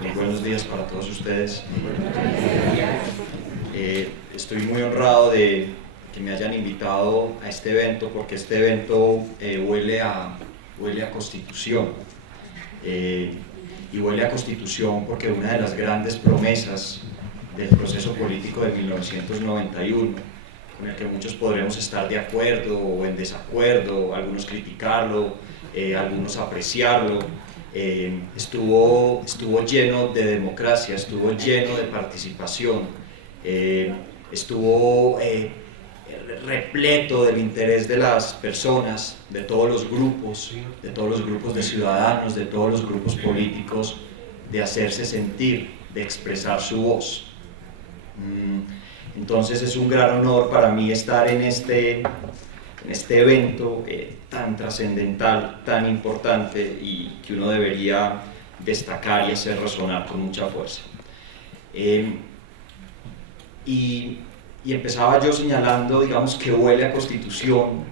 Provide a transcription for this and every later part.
Muy buenos días para todos ustedes. Estoy muy honrado de que me hayan invitado a este evento, porque este evento huele a Constitución. Y huele a Constitución porque una de las grandes promesas del proceso político de 1991, con el que muchos podremos estar de acuerdo o en desacuerdo, algunos criticarlo, algunos apreciarlo, estuvo lleno de democracia, estuvo lleno de participación, estuvo repleto del interés de las personas, de todos los grupos de ciudadanos, de todos los grupos políticos, de hacerse sentir, de expresar su voz. Entonces es un gran honor para mí estar en este evento tan trascendental, tan importante, y que uno debería destacar y hacer resonar con mucha fuerza. Y empezaba yo señalando, digamos, que huele a Constitución,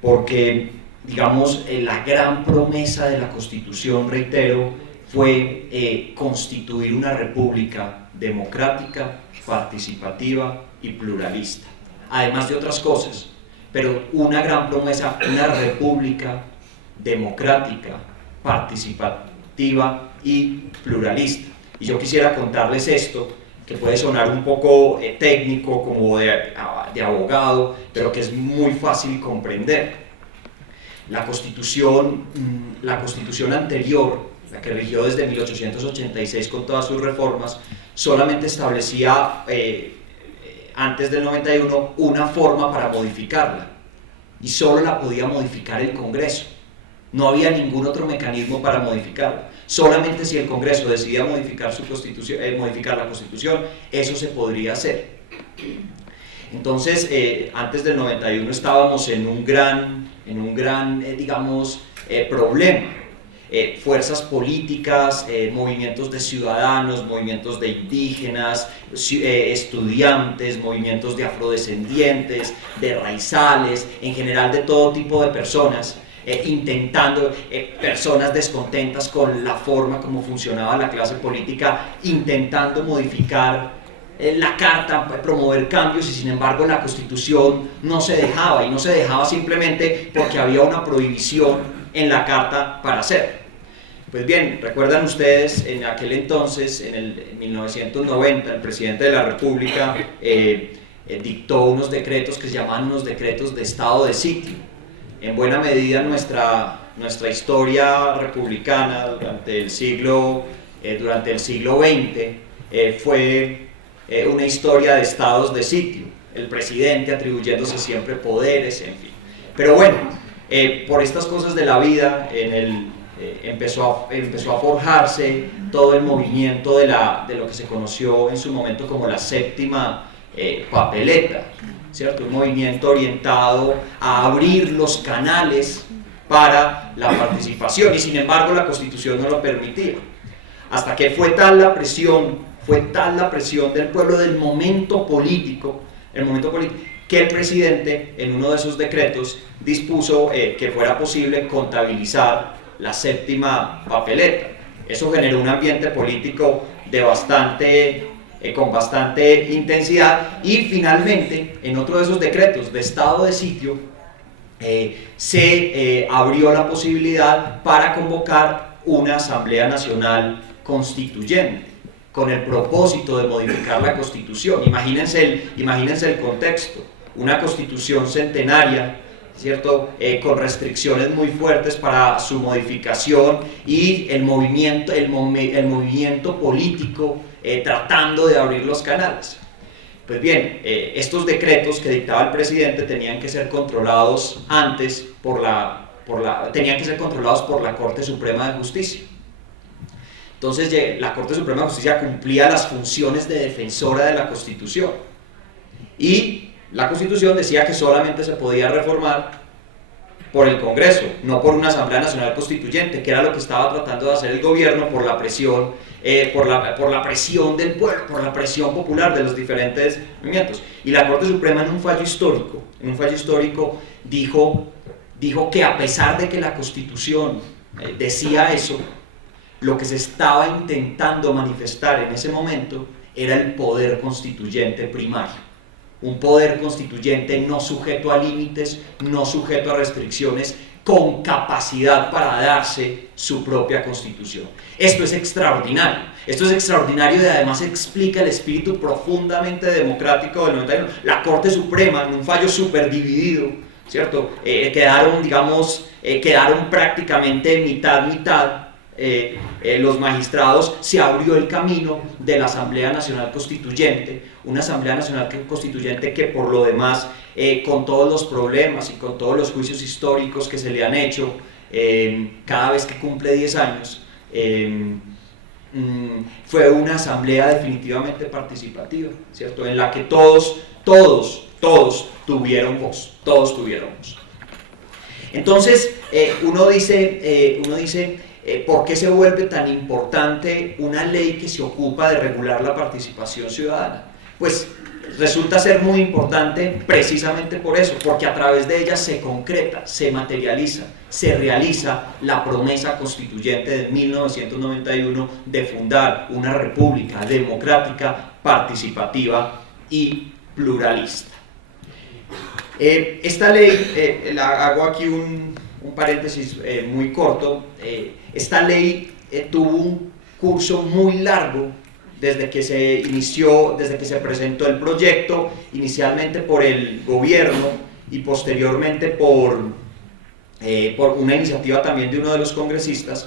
porque, digamos, la gran promesa de la Constitución, reitero, fue constituir una república democrática, participativa y pluralista, además de otras cosas, pero una gran promesa, una república democrática, participativa y pluralista. Y yo quisiera contarles esto, que puede sonar un poco técnico, como de abogado, pero que es muy fácil comprender. La Constitución anterior, la que rigió desde 1886 con todas sus reformas, solamente establecía, antes del 91, una forma para modificarla, y solo la podía modificar el Congreso. No había ningún otro mecanismo para modificarla. Solamente si el Congreso decidía modificar la Constitución, eso se podría hacer. Entonces, antes del 91 estábamos en un gran digamos, problema. Fuerzas políticas, movimientos de ciudadanos, movimientos de indígenas, estudiantes, movimientos de afrodescendientes, de raizales, en general de todo tipo de personas, personas descontentas con la forma como funcionaba la clase política, intentando modificar la Carta, promover cambios, y sin embargo la Constitución no se dejaba, y no se dejaba simplemente porque había una prohibición en la Carta para hacer. Pues bien, recuerdan ustedes, en aquel entonces, en 1990, el presidente de la República dictó unos decretos que se llamaban unos decretos de estado de sitio. En buena medida nuestra historia republicana durante el siglo XX fue una historia de estados de sitio, el presidente atribuyéndose siempre poderes, en fin. Pero bueno, por estas cosas de la vida, empezó a forjarse todo el movimiento de lo que se conoció en su momento como la séptima papeleta, ¿cierto? Un movimiento orientado a abrir los canales para la participación, y sin embargo la Constitución no lo permitía, hasta que fue tal la presión del pueblo, del momento político, que el presidente, en uno de esos decretos, dispuso que fuera posible contabilizar la séptima papeleta. Eso generó un ambiente político con bastante intensidad, y finalmente, en otro de esos decretos de estado de sitio, se abrió la posibilidad para convocar una Asamblea Nacional Constituyente, con el propósito de modificar la Constitución. Imagínense el contexto: una Constitución centenaria, ¿cierto? Con restricciones muy fuertes para su modificación, y el movimiento político tratando de abrir los canales. Pues bien, estos decretos que dictaba el presidente tenían que ser controlados antes tenían que ser controlados por la Corte Suprema de Justicia. Entonces la Corte Suprema de Justicia cumplía las funciones de defensora de la Constitución, y la Constitución decía que solamente se podía reformar por el Congreso, no por una Asamblea Nacional Constituyente, que era lo que estaba tratando de hacer el gobierno por la presión, por la presión del pueblo, por la presión popular de los diferentes movimientos. Y la Corte Suprema en un fallo histórico dijo que a pesar de que la Constitución decía eso, lo que se estaba intentando manifestar en ese momento era el poder constituyente primario. Un poder constituyente no sujeto a límites, no sujeto a restricciones, con capacidad para darse su propia constitución. Esto es extraordinario y además explica el espíritu profundamente democrático del 91. La Corte Suprema, en un fallo súper dividido, ¿cierto? Quedaron prácticamente mitad. Los magistrados, se abrió el camino de la Asamblea Nacional Constituyente, una Asamblea Nacional Constituyente que por lo demás, con todos los problemas y con todos los juicios históricos que se le han hecho cada vez que cumple 10 años, fue una asamblea definitivamente participativa, ¿cierto? En la que todos tuvieron voz, Entonces, uno dice ¿por qué se vuelve tan importante una ley que se ocupa de regular la participación ciudadana? Pues resulta ser muy importante precisamente por eso, porque a través de ella se concreta, se materializa, se realiza la promesa constituyente de 1991 de fundar una república democrática, participativa y pluralista. Esta ley, hago aquí un paréntesis muy corto, esta ley tuvo un curso muy largo desde que se inició, desde que se presentó el proyecto, inicialmente por el gobierno y posteriormente por una iniciativa también de uno de los congresistas.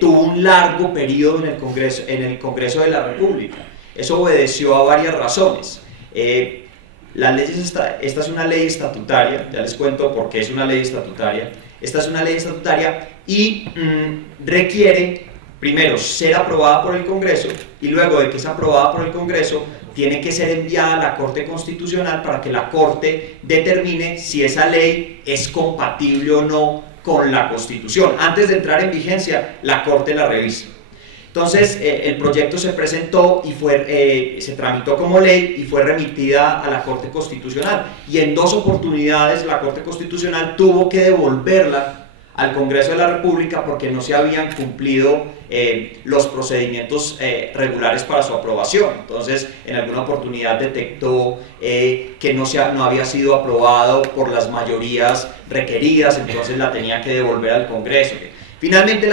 Tuvo un largo periodo en el Congreso de la República. Eso obedeció a varias razones. Esta es una ley estatutaria, ya les cuento por qué es una ley estatutaria. Esta es una ley estatutaria y requiere, primero, ser aprobada por el Congreso, y luego de que es aprobada por el Congreso, tiene que ser enviada a la Corte Constitucional para que la Corte determine si esa ley es compatible o no con la Constitución. Antes de entrar en vigencia, la Corte la revisa. Entonces, el proyecto se presentó y se tramitó como ley y fue remitida a la Corte Constitucional. Y en 2 oportunidades la Corte Constitucional tuvo que devolverla al Congreso de la República porque no se habían cumplido los procedimientos regulares para su aprobación. Entonces, en alguna oportunidad detectó que no había sido aprobado por las mayorías requeridas, entonces la tenía que devolver al Congreso. Finalmente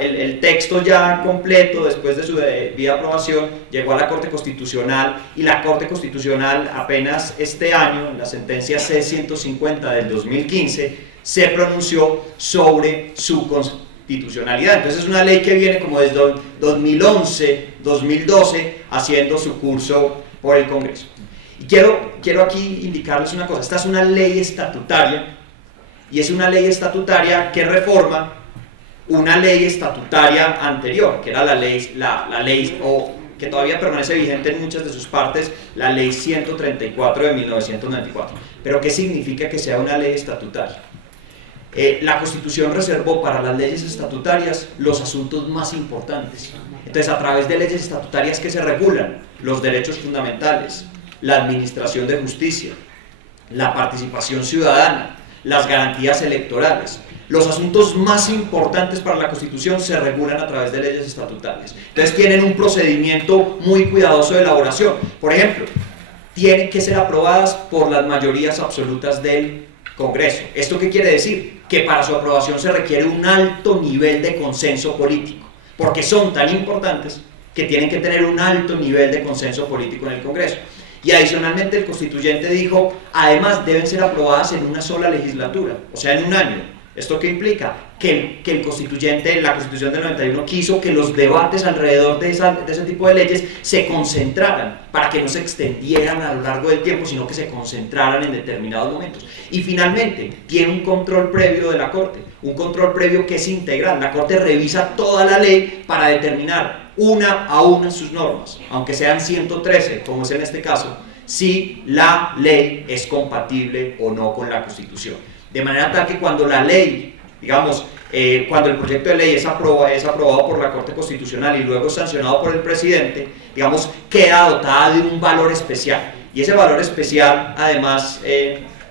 el texto ya completo, después de su debida aprobación, llegó a la Corte Constitucional, y la Corte Constitucional apenas este año, en la sentencia C-150 del 2015, se pronunció sobre su constitucionalidad. Entonces es una ley que viene como desde 2011, 2012, haciendo su curso por el Congreso. Y quiero aquí indicarles una cosa: esta es una ley estatutaria, y es una ley estatutaria que reforma una ley estatutaria anterior, que era la ley que todavía permanece vigente en muchas de sus partes, la ley 134 de 1994. Pero ¿qué significa que sea una ley estatutaria? La Constitución reservó para las leyes estatutarias los asuntos más importantes. Entonces, a través de leyes estatutarias que se regulan los derechos fundamentales, la administración de justicia, la participación ciudadana, las garantías electorales. Los asuntos más importantes para la Constitución se regulan a través de leyes estatutarias. Entonces tienen un procedimiento muy cuidadoso de elaboración. Por ejemplo, tienen que ser aprobadas por las mayorías absolutas del Congreso. ¿Esto qué quiere decir? Que para su aprobación se requiere un alto nivel de consenso político, porque son tan importantes que tienen que tener un alto nivel de consenso político en el Congreso. Y adicionalmente el constituyente dijo, además deben ser aprobadas en una sola legislatura, o sea, en un año. ¿Esto qué implica? Que el constituyente, la Constitución del 91, quiso que los debates alrededor de ese tipo de leyes se concentraran, para que no se extendieran a lo largo del tiempo, sino que se concentraran en determinados momentos. Y finalmente, tiene un control previo de la Corte, un control previo que es integral. La Corte revisa toda la ley para determinar una a una sus normas, aunque sean 113, como es en este caso, si la ley es compatible o no con la Constitución. de manera tal que cuando la ley, digamos, cuando el proyecto de ley es aprobado por la Corte Constitucional y luego sancionado por el presidente, digamos, queda dotada de un valor especial. Y ese valor especial, además,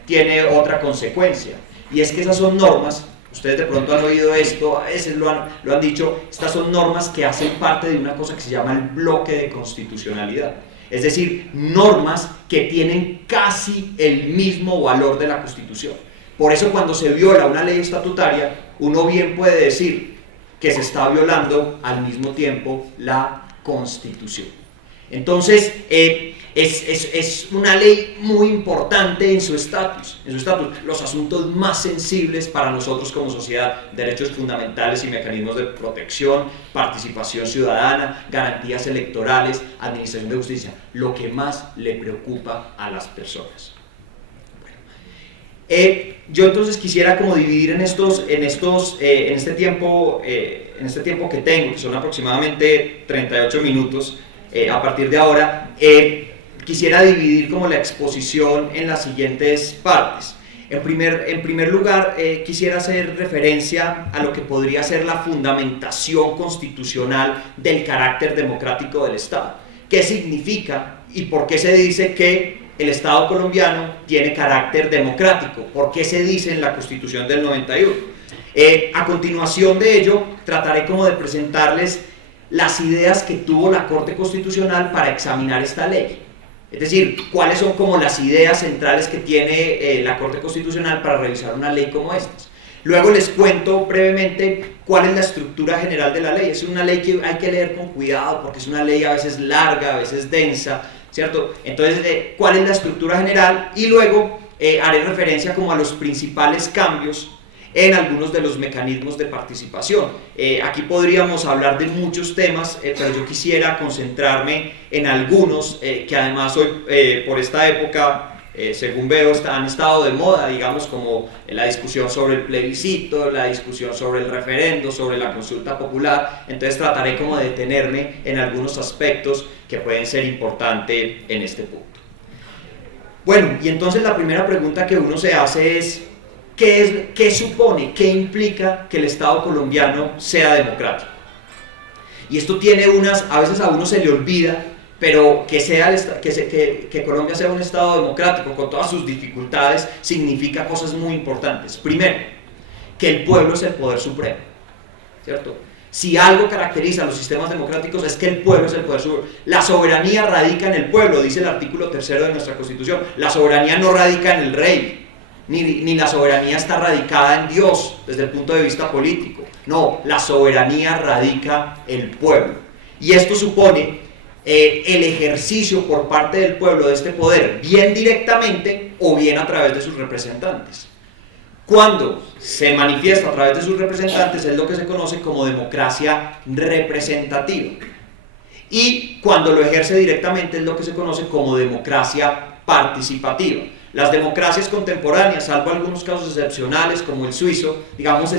tiene otra consecuencia, y es que esas son normas, ustedes de pronto han oído esto, a veces lo han dicho, estas son normas que hacen parte de una cosa que se llama el bloque de constitucionalidad. Es decir, normas que tienen casi el mismo valor de la Constitución. Por eso cuando se viola una ley estatutaria, uno bien puede decir que se está violando al mismo tiempo la Constitución. Entonces, es una ley muy importante en su estatus. Los asuntos más sensibles para nosotros como sociedad, derechos fundamentales y mecanismos de protección, participación ciudadana, garantías electorales, administración de justicia, lo que más le preocupa a las personas. Yo entonces quisiera como dividir en este tiempo que tengo, que son aproximadamente 38 minutos, a partir de ahora, quisiera dividir como la exposición en las siguientes partes. En primer lugar, quisiera hacer referencia a lo que podría ser la fundamentación constitucional del carácter democrático del Estado. ¿Qué significa y por qué se dice que el Estado colombiano tiene carácter democrático? ¿Por qué se dice en la Constitución del 91? A continuación de ello, trataré como de presentarles las ideas que tuvo la Corte Constitucional para examinar esta ley. Es decir, cuáles son como las ideas centrales que tiene la Corte Constitucional para revisar una ley como esta. Luego les cuento brevemente cuál es la estructura general de la ley. Es una ley que hay que leer con cuidado porque es una ley a veces larga, a veces densa, ¿cierto? Entonces, ¿cuál es la estructura general? Y luego haré referencia como a los principales cambios en algunos de los mecanismos de participación. Aquí podríamos hablar de muchos temas, pero yo quisiera concentrarme en algunos que además hoy, por esta época, según veo, han estado de moda, digamos, como la discusión sobre el plebiscito, la discusión sobre el referendo, sobre la consulta popular. Entonces trataré como de detenerme en algunos aspectos que pueden ser importantes en este punto. Bueno, y entonces la primera pregunta que uno se hace es: ¿qué supone, qué implica que el Estado colombiano sea democrático? Y esto tiene a veces a uno se le olvida, pero que Colombia sea un Estado democrático con todas sus dificultades significa cosas muy importantes. Primero, que el pueblo es el poder supremo, ¿cierto? Si algo caracteriza a los sistemas democráticos es que el pueblo es el poder supremo. La soberanía radica en el pueblo, dice el artículo 3 de nuestra Constitución. La soberanía no radica en el rey. Ni la soberanía está radicada en Dios desde el punto de vista político. No, la soberanía radica en el pueblo. Y esto supone el ejercicio por parte del pueblo de este poder, bien directamente o bien a través de sus representantes. Cuando se manifiesta a través de sus representantes es lo que se conoce como democracia representativa. Y cuando lo ejerce directamente es lo que se conoce como democracia participativa. Las democracias contemporáneas, salvo algunos casos excepcionales como el suizo, digamos,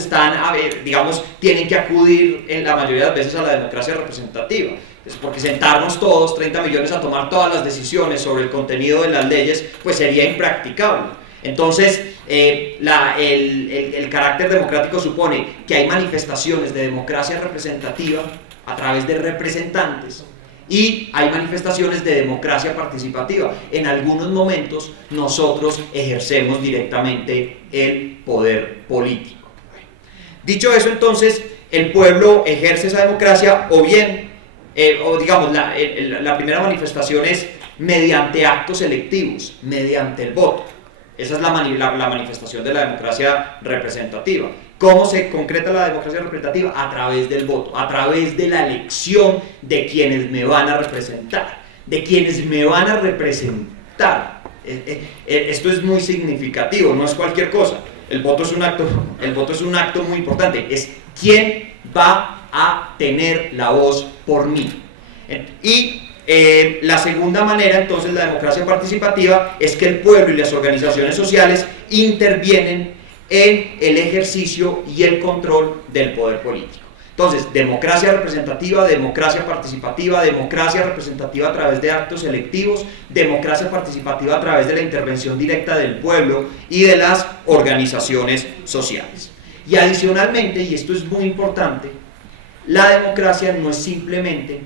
tienen que acudir en la mayoría de las veces a la democracia representativa. Porque sentarnos todos, 30 millones, a tomar todas las decisiones sobre el contenido de las leyes, pues sería impracticable. Entonces, el carácter democrático supone que hay manifestaciones de democracia representativa a través de representantes, y hay manifestaciones de democracia participativa. En algunos momentos nosotros ejercemos directamente el poder político. Dicho eso, entonces, el pueblo ejerce esa democracia o bien, la primera manifestación es mediante actos electivos, mediante el voto. Esa es la manifestación de la democracia representativa. ¿Cómo se concreta la democracia representativa? A través del voto, a través de la elección de quienes me van a representar, Esto es muy significativo, no es cualquier cosa. El voto es un acto muy importante. Es quién va a tener la voz por mí. Y la segunda manera, entonces, la democracia participativa, es que el pueblo y las organizaciones sociales intervienen en el ejercicio y el control del poder político. Entonces, democracia representativa, democracia participativa, democracia representativa a través de actos electivos, democracia participativa a través de la intervención directa del pueblo y de las organizaciones sociales. Y adicionalmente, y esto es muy importante, la democracia no es simplemente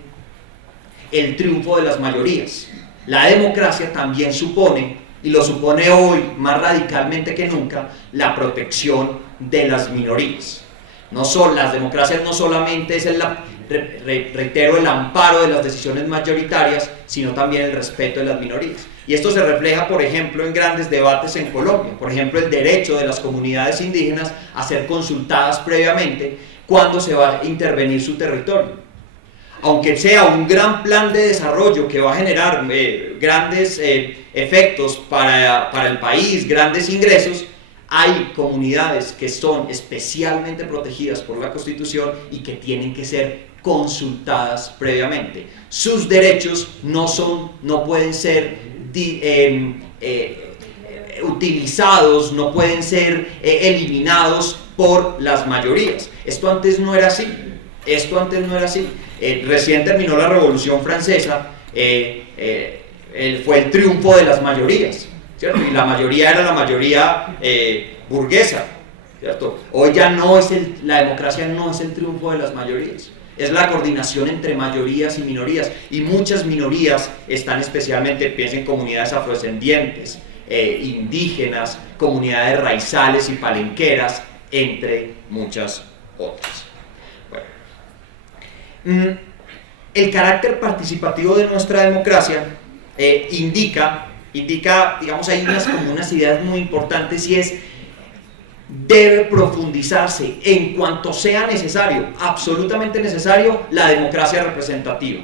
el triunfo de las mayorías. La democracia también supone, y lo supone hoy más radicalmente que nunca, la protección de las minorías. Las democracias no solamente es reitero, el amparo de las decisiones mayoritarias, sino también el respeto de las minorías. Y esto se refleja, por ejemplo, en grandes debates en Colombia. Por ejemplo, el derecho de las comunidades indígenas a ser consultadas previamente cuando se va a intervenir su territorio. Aunque sea un gran plan de desarrollo que va a generar grandes efectos para el país, grandes ingresos, hay comunidades que son especialmente protegidas por la Constitución y que tienen que ser consultadas previamente. Sus derechos no pueden ser utilizados, no pueden ser eliminados por las mayorías. Esto antes no era así. Recién terminó la Revolución Francesa, fue el triunfo de las mayorías, ¿cierto? Y la mayoría era la mayoría burguesa, ¿cierto? Hoy ya la democracia no es el triunfo de las mayorías, es la coordinación entre mayorías y minorías, y muchas minorías están especialmente, piensen en comunidades afrodescendientes, indígenas, comunidades raizales y palenqueras, entre muchas otras. Bueno. El carácter participativo de nuestra democracia indica, digamos, hay unas ideas muy importantes, y debe profundizarse en cuanto sea necesario, absolutamente necesario, la democracia representativa,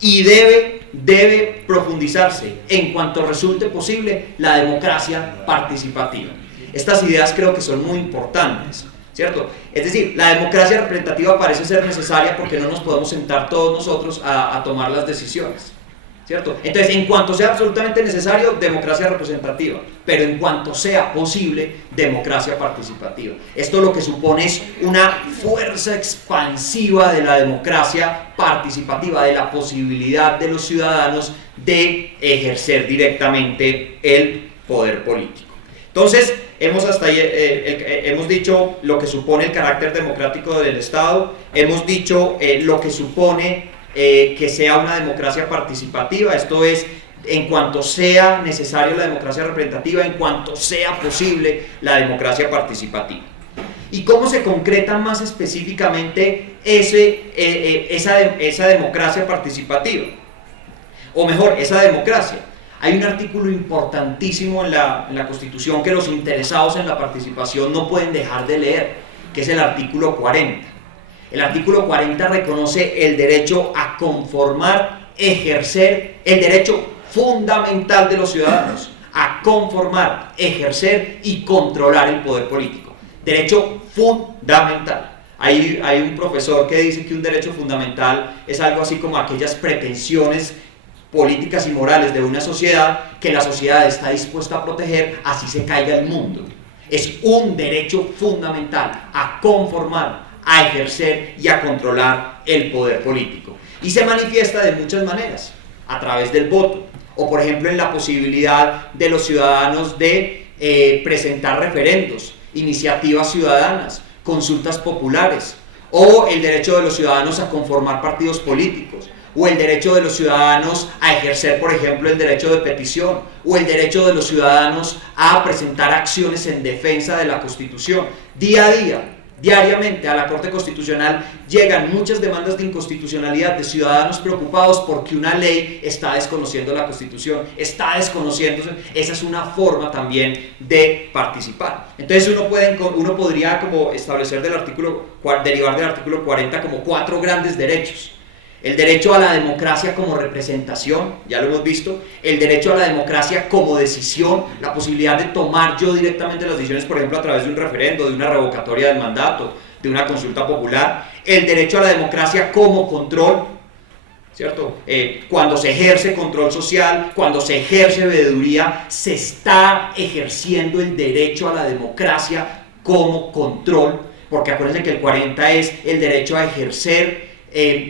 y debe profundizarse en cuanto resulte posible la democracia participativa. Estas ideas creo que son muy importantes, ¿cierto? Es decir, la democracia representativa parece ser necesaria porque no nos podemos sentar todos nosotros a tomar las decisiones, ¿cierto? Entonces, en cuanto sea absolutamente necesario, democracia representativa, pero en cuanto sea posible, democracia participativa. Esto lo que supone es una fuerza expansiva de la democracia participativa, de la posibilidad de los ciudadanos de ejercer directamente el poder político. Entonces, hemos dicho lo que supone el carácter democrático del Estado, hemos dicho lo que supone que sea una democracia participativa, esto es, en cuanto sea necesario la democracia representativa, en cuanto sea posible la democracia participativa. ¿Y cómo se concreta más específicamente esa democracia participativa? O mejor, esa democracia. Hay un artículo importantísimo en la Constitución que los interesados en la participación no pueden dejar de leer, que es el artículo 40. El artículo 40 reconoce el derecho a conformar, ejercer, el derecho fundamental de los ciudadanos a conformar, ejercer y controlar el poder político. Derecho fundamental. Hay un profesor que dice que un derecho fundamental es algo así como aquellas pretensiones políticas y morales de una sociedad que la sociedad está dispuesta a proteger así se caiga el mundo. Es un derecho fundamental a conformar, a ejercer y a controlar el poder político. Y se manifiesta de muchas maneras, a través del voto, o por ejemplo en la posibilidad de los ciudadanos de presentar referendos, iniciativas ciudadanas, consultas populares, o el derecho de los ciudadanos a conformar partidos políticos, o el derecho de los ciudadanos a ejercer, por ejemplo, el derecho de petición, o el derecho de los ciudadanos a presentar acciones en defensa de la Constitución. Día a día, diariamente a la Corte Constitucional llegan muchas demandas de inconstitucionalidad de ciudadanos preocupados porque una ley está desconociendo la Constitución, está desconociéndose. Esa es una forma también de participar. Entonces uno podría como establecer derivar del artículo 40 como 4 grandes derechos. El derecho a la democracia como representación, ya lo hemos visto. El derecho a la democracia como decisión, la posibilidad de tomar yo directamente las decisiones, por ejemplo, a través de un referendo, de una revocatoria del mandato, de una consulta popular. El derecho a la democracia como control, ¿cierto? Cuando se ejerce control social, cuando se ejerce veeduría, se está ejerciendo el derecho a la democracia como control. porque acuérdense que el 40 es el derecho a ejercer,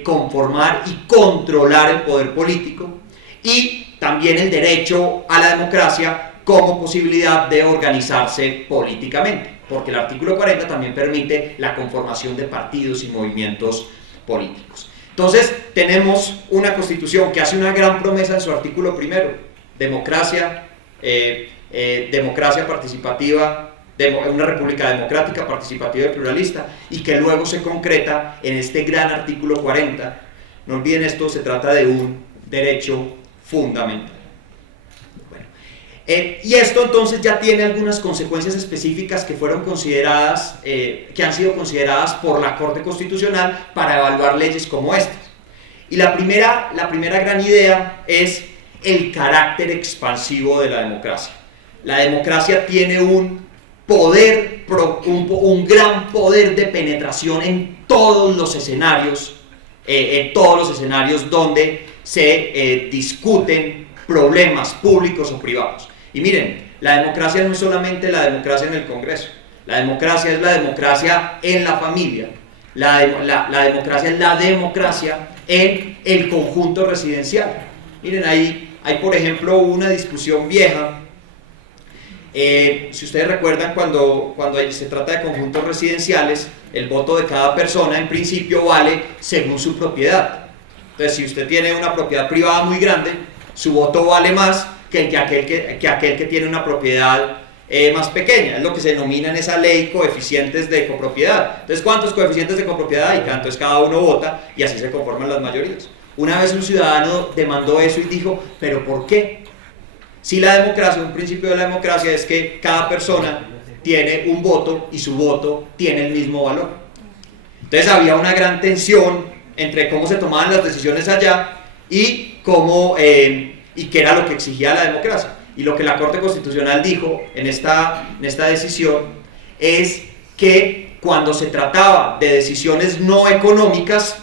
conformar y controlar el poder político, y también el derecho a la democracia como posibilidad de organizarse políticamente, porque el artículo 40 también permite la conformación de partidos y movimientos políticos. Entonces tenemos una constitución que hace una gran promesa en su artículo primero: democracia, democracia participativa, una república democrática, participativa y pluralista, y que luego se concreta en este gran artículo 40. No olviden esto, se trata de un derecho fundamental. Bueno, y esto entonces ya tiene algunas consecuencias específicas que fueron consideradas, que han sido consideradas por la Corte Constitucional para evaluar leyes como estas. Y la primera gran idea es el carácter expansivo de la democracia. La democracia tiene un poder, un gran poder de penetración en todos los escenarios donde se discuten problemas públicos o privados. Y miren, la democracia no es solamente la democracia en el Congreso, la democracia es la democracia en la familia, la democracia es la democracia en el conjunto residencial. Miren, hay por ejemplo una discusión vieja. Si ustedes recuerdan, cuando se trata de conjuntos residenciales, el voto de cada persona en principio vale según su propiedad. Entonces, si usted tiene una propiedad privada muy grande, su voto vale más que aquel que tiene una propiedad más pequeña. Es lo que se denomina en esa ley coeficientes de copropiedad. Entonces, ¿cuántos coeficientes de copropiedad hay? Entonces cada uno vota y así se conforman las mayorías. Una vez un ciudadano demandó eso y dijo: ¿pero por qué? Si la democracia, un principio de la democracia es que cada persona tiene un voto y su voto tiene el mismo valor. Entonces había una gran tensión entre cómo se tomaban las decisiones allá y qué era lo que exigía la democracia. Y lo que la Corte Constitucional dijo en esta decisión es que cuando se trataba de decisiones no económicas,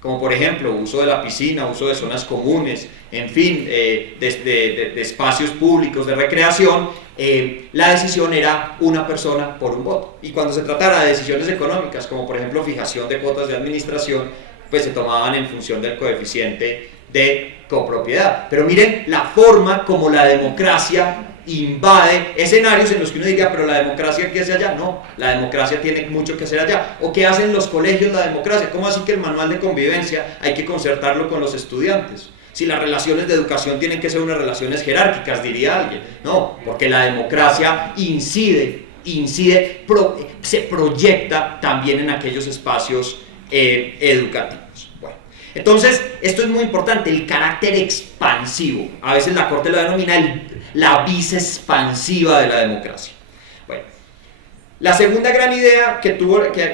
como por ejemplo uso de la piscina, uso de zonas comunes, en fin, de espacios públicos de recreación, la decisión era una persona por un voto. Y cuando se tratara de decisiones económicas, como por ejemplo fijación de cuotas de administración, pues se tomaban en función del coeficiente de copropiedad. Pero miren la forma como la democracia invade escenarios en los que uno diría: pero la democracia, ¿qué hace allá? No, la democracia tiene mucho que hacer allá. ¿O qué hacen los colegios la democracia? ¿Cómo así que el manual de convivencia hay que concertarlo con los estudiantes? Si las relaciones de educación tienen que ser unas relaciones jerárquicas, diría alguien. No, porque la democracia se proyecta también en aquellos espacios educativos. Bueno, entonces, esto es muy importante, el carácter expansivo. A veces la Corte lo denomina la vis expansiva de la democracia. Bueno, la segunda gran idea que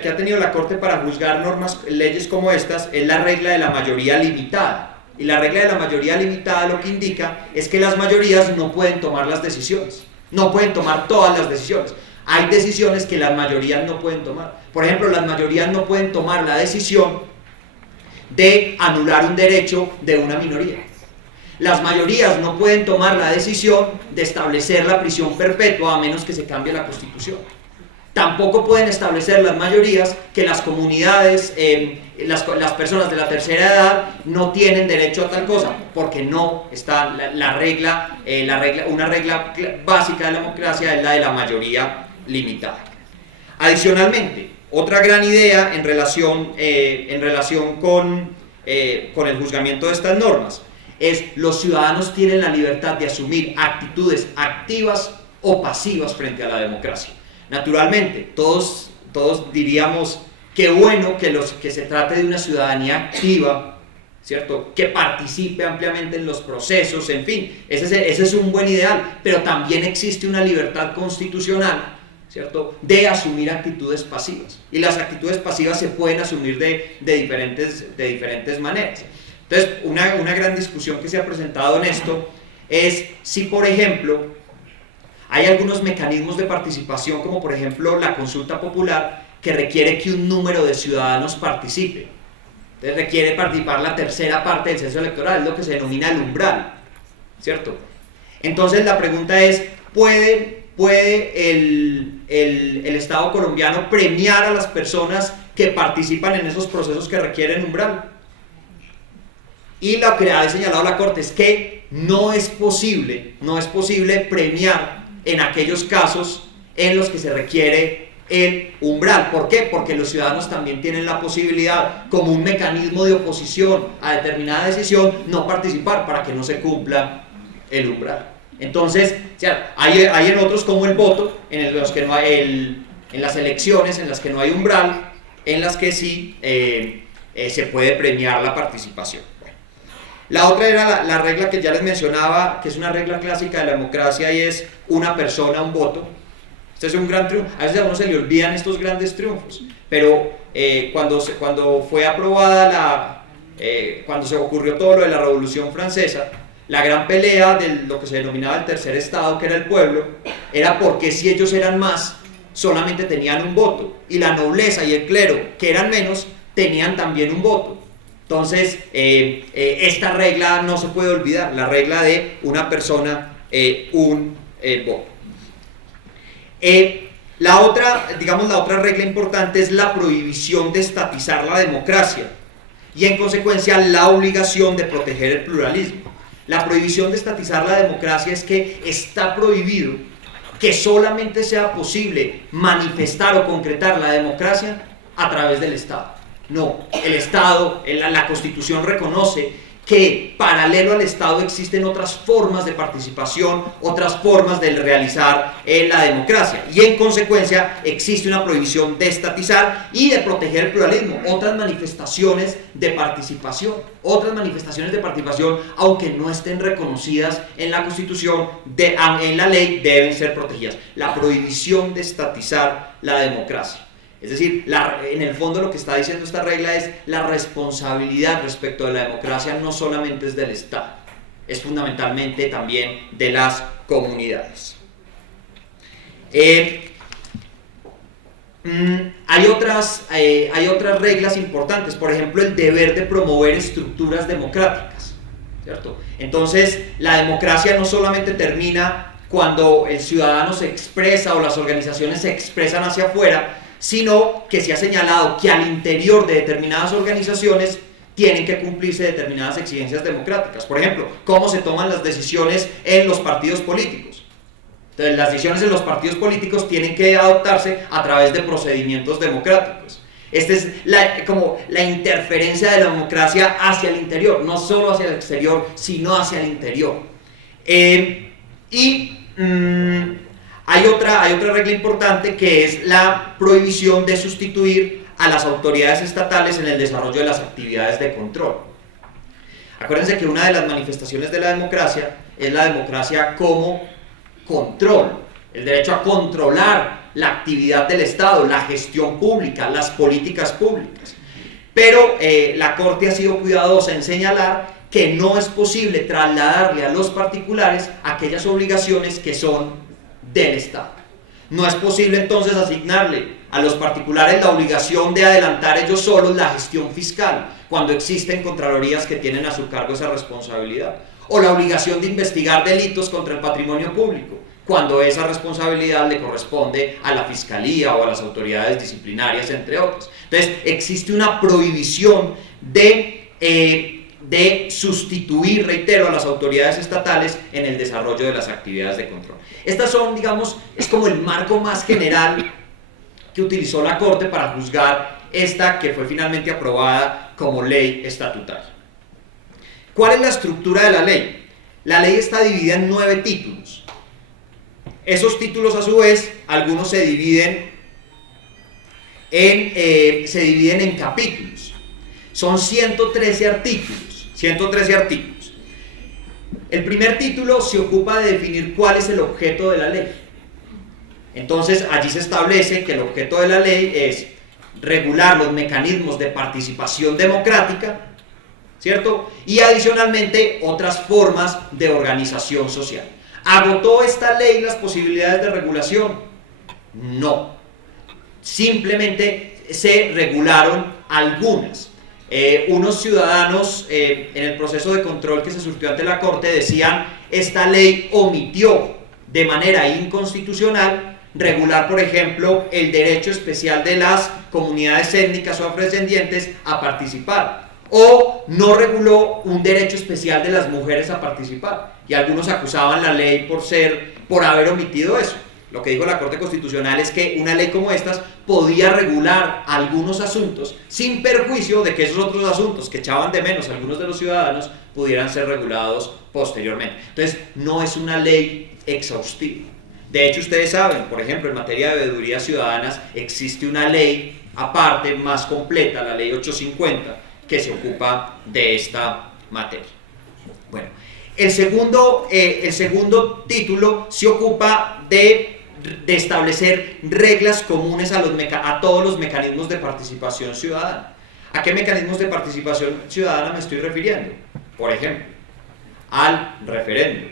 ha tenido la Corte para juzgar leyes como estas, es la regla de la mayoría limitada. Y la regla de la mayoría limitada lo que indica es que las mayorías no pueden tomar las decisiones, no pueden tomar todas las decisiones. Hay decisiones que las mayorías no pueden tomar. Por ejemplo, las mayorías no pueden tomar la decisión de anular un derecho de una minoría. Las mayorías no pueden tomar la decisión de establecer la prisión perpetua a menos que se cambie la Constitución. Tampoco pueden establecer las mayorías que las comunidades, las personas de la tercera edad no tienen derecho a tal cosa, porque no está una regla básica de la democracia es la de la mayoría limitada. Adicionalmente, otra gran idea en relación con el juzgamiento de estas normas es: los ciudadanos tienen la libertad de asumir actitudes activas o pasivas frente a la democracia. Naturalmente, todos diríamos: qué bueno que se trate de una ciudadanía activa, ¿cierto? Que participe ampliamente en los procesos, en fin, ese es un buen ideal, pero también existe una libertad constitucional, ¿cierto?, de asumir actitudes pasivas. Y las actitudes pasivas se pueden asumir de diferentes maneras. Entonces, una gran discusión que se ha presentado en esto es si, por ejemplo, hay algunos mecanismos de participación, como por ejemplo la consulta popular, que requiere que un número de ciudadanos participe. Entonces requiere participar la tercera parte del censo electoral, es lo que se denomina el umbral, ¿cierto? Entonces la pregunta es: ¿puede puede el Estado colombiano premiar a las personas que participan en esos procesos que requieren umbral? Y lo que ha señalado la Corte es que no es posible premiar en aquellos casos en los que se requiere el umbral. ¿Por qué? Porque los ciudadanos también tienen la posibilidad, como un mecanismo de oposición a determinada decisión, no participar para que no se cumpla el umbral. Entonces, o sea, hay en otros como el voto, en los que no hay en las elecciones en las que no hay umbral, en las que sí se puede premiar la participación. Bueno. La otra era la regla que ya les mencionaba, que es una regla clásica de la democracia, y es una persona, un voto. Este es un gran triunfo. A veces a uno se le olvidan estos grandes triunfos, pero cuando fue aprobada cuando se ocurrió todo lo de la Revolución Francesa, la gran pelea de lo que se denominaba el tercer estado, que era el pueblo, era porque si ellos eran más, solamente tenían un voto, y la nobleza y el clero, que eran menos, tenían también un voto. Entonces, esta regla no se puede olvidar, la regla de una persona, un voto. La otra regla importante es la prohibición de estatizar la democracia y, en consecuencia, la obligación de proteger el pluralismo. La prohibición de estatizar la democracia es que está prohibido que solamente sea posible manifestar o concretar la democracia a través del Estado. No, el Estado, la Constitución reconoce que paralelo al Estado existen otras formas de participación, otras formas de realizar la democracia, y en consecuencia existe una prohibición de estatizar y de proteger el pluralismo, otras manifestaciones de participación, aunque no estén reconocidas en la Constitución, en la ley, deben ser protegidas. La prohibición de estatizar la democracia. Es decir, en el fondo lo que está diciendo esta regla es la responsabilidad respecto de la democracia no solamente es del Estado, es fundamentalmente también de las comunidades. Hay otras reglas importantes, por ejemplo, el deber de promover estructuras democráticas, ¿cierto? Entonces, la democracia no solamente termina cuando el ciudadano se expresa o las organizaciones se expresan hacia afuera, sino que se ha señalado que al interior de determinadas organizaciones tienen que cumplirse determinadas exigencias democráticas. Por ejemplo, cómo se toman las decisiones en los partidos políticos. Entonces, las decisiones en los partidos políticos tienen que adoptarse a través de procedimientos democráticos. Esta es como la interferencia de la democracia hacia el interior, no solo hacia el exterior, sino hacia el interior. Hay otra regla importante, que es la prohibición de sustituir a las autoridades estatales en el desarrollo de las actividades de control. Acuérdense que una de las manifestaciones de la democracia es la democracia como control, el derecho a controlar la actividad del Estado, la gestión pública, las políticas públicas. Pero la Corte ha sido cuidadosa en señalar que no es posible trasladarle a los particulares aquellas obligaciones que son del Estado. No es posible entonces asignarle a los particulares la obligación de adelantar ellos solos la gestión fiscal, cuando existen contralorías que tienen a su cargo esa responsabilidad, o la obligación de investigar delitos contra el patrimonio público, cuando esa responsabilidad le corresponde a la Fiscalía o a las autoridades disciplinarias, entre otras. Entonces, existe una prohibición de sustituir, reitero, a las autoridades estatales en el desarrollo de las actividades de control. Estas son, digamos, es como el marco más general que utilizó la Corte para juzgar esta que fue finalmente aprobada como ley estatutaria. ¿Cuál es la estructura de la ley? La ley está dividida en 9 títulos. Esos títulos, a su vez, algunos se dividen en capítulos. Son 113 artículos. El primer título se ocupa de definir cuál es el objeto de la ley. Entonces, allí se establece que el objeto de la ley es regular los mecanismos de participación democrática, ¿cierto? Y adicionalmente otras formas de organización social. ¿Agotó esta ley las posibilidades de regulación? No. Simplemente se regularon algunas. Unos ciudadanos en el proceso de control que se surtió ante la Corte decían: esta ley omitió de manera inconstitucional regular, por ejemplo, el derecho especial de las comunidades étnicas o afrodescendientes a participar, o no reguló un derecho especial de las mujeres a participar, y algunos acusaban la ley por haber omitido eso. Lo que dijo la Corte Constitucional es que una ley como estas podía regular algunos asuntos sin perjuicio de que esos otros asuntos que echaban de menos a algunos de los ciudadanos pudieran ser regulados posteriormente. Entonces, no es una ley exhaustiva. De hecho, ustedes saben, por ejemplo, en materia de veedurías ciudadanas existe una ley aparte, más completa, la ley 850, que se ocupa de esta materia. Bueno, el segundo título se ocupa de establecer reglas comunes a todos los mecanismos de participación ciudadana. ¿A qué mecanismos de participación ciudadana me estoy refiriendo? Por ejemplo, al referéndum,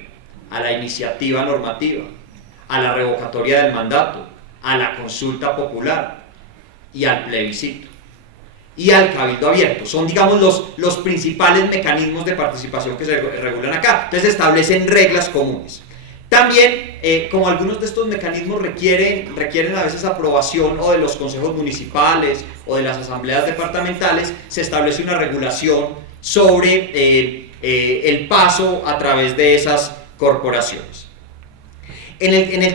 a la iniciativa normativa, a la revocatoria del mandato, a la consulta popular y al plebiscito y al cabildo abierto. Son, digamos, los principales mecanismos de participación que se regulan acá. Entonces establecen reglas comunes. También, como algunos de estos mecanismos requieren a veces aprobación o de los consejos municipales o de las asambleas departamentales, se establece una regulación sobre el paso a través de esas corporaciones. En el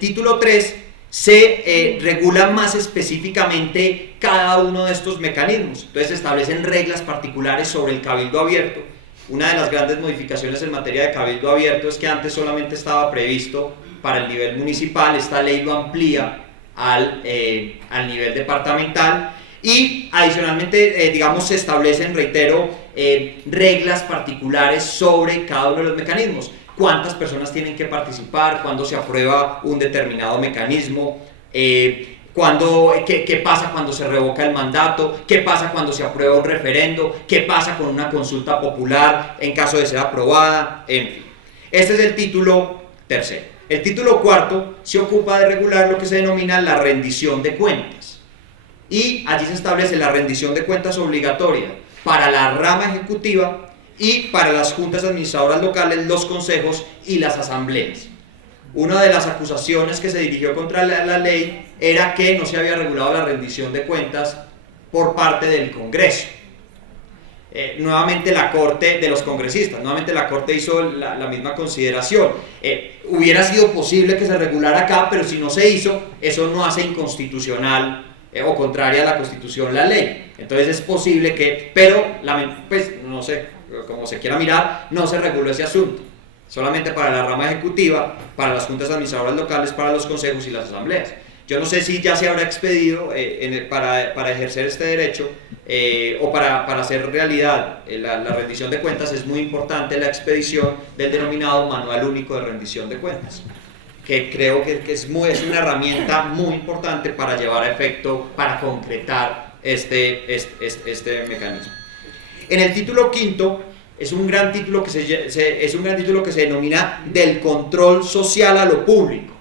título 3 se regula más específicamente cada uno de estos mecanismos. Entonces se establecen reglas particulares sobre el cabildo abierto. Una de las grandes modificaciones en materia de cabildo abierto es que antes solamente estaba previsto para el nivel municipal. Esta ley lo amplía al nivel departamental, y adicionalmente, se establecen, reitero, reglas particulares sobre cada uno de los mecanismos. Cuántas personas tienen que participar, cuándo se aprueba un determinado mecanismo, qué pasa cuando se revoca el mandato, qué pasa cuando se aprueba un referendo, qué pasa con una consulta popular en caso de ser aprobada, en fin. Este es el título tercero. El título cuarto se ocupa de regular lo que se denomina la rendición de cuentas, y allí se establece la rendición de cuentas obligatoria para la rama ejecutiva y para las juntas administradoras locales, los consejos y las asambleas. Una de las acusaciones que se dirigió contra la ley era que no se había regulado la rendición de cuentas por parte del Congreso. Nuevamente la Corte de los congresistas, nuevamente la Corte hizo la misma consideración. Hubiera sido posible que se regulara acá, pero si no se hizo, eso no hace inconstitucional o contraria a la Constitución la ley. Entonces es posible que, pero pues no sé, como se quiera mirar, no se reguló ese asunto. Solamente para la rama ejecutiva, para las juntas administradoras locales, para los consejos y las asambleas. Yo no sé si ya se habrá expedido para ejercer este derecho o para hacer realidad la rendición de cuentas. Es muy importante la expedición del denominado Manual Único de Rendición de Cuentas, que creo que es una herramienta muy importante para llevar a efecto, para concretar este mecanismo. En el título quinto es un gran título que se denomina del control social a lo público.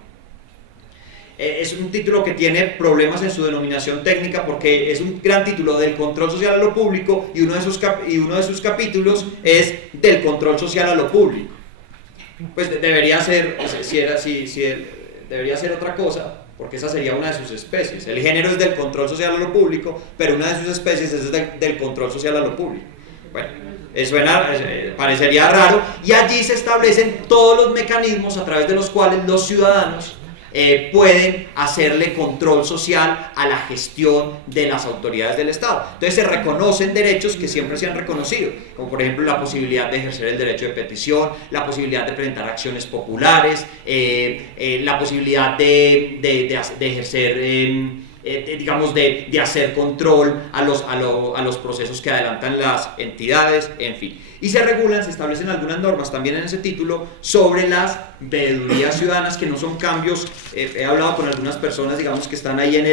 Es un título que tiene problemas en su denominación técnica porque es un gran título del control social a lo público, y uno de sus capítulos es del control social a lo público. Pues debería ser, debería ser otra cosa, porque esa sería una de sus especies. El género es del control social a lo público, pero una de sus especies es del control social a lo público. Bueno, parecería raro, y allí se establecen todos los mecanismos a través de los cuales los ciudadanos pueden hacerle control social a la gestión de las autoridades del Estado. Entonces se reconocen derechos que siempre se han reconocido, como por ejemplo la posibilidad de ejercer el derecho de petición, la posibilidad de presentar acciones populares, la posibilidad de ejercer, de hacer control a los procesos que adelantan las entidades, en fin. Y se establecen algunas normas también en ese título sobre las veedurías ciudadanas, que no son cambios. He hablado con algunas personas, que están ahí en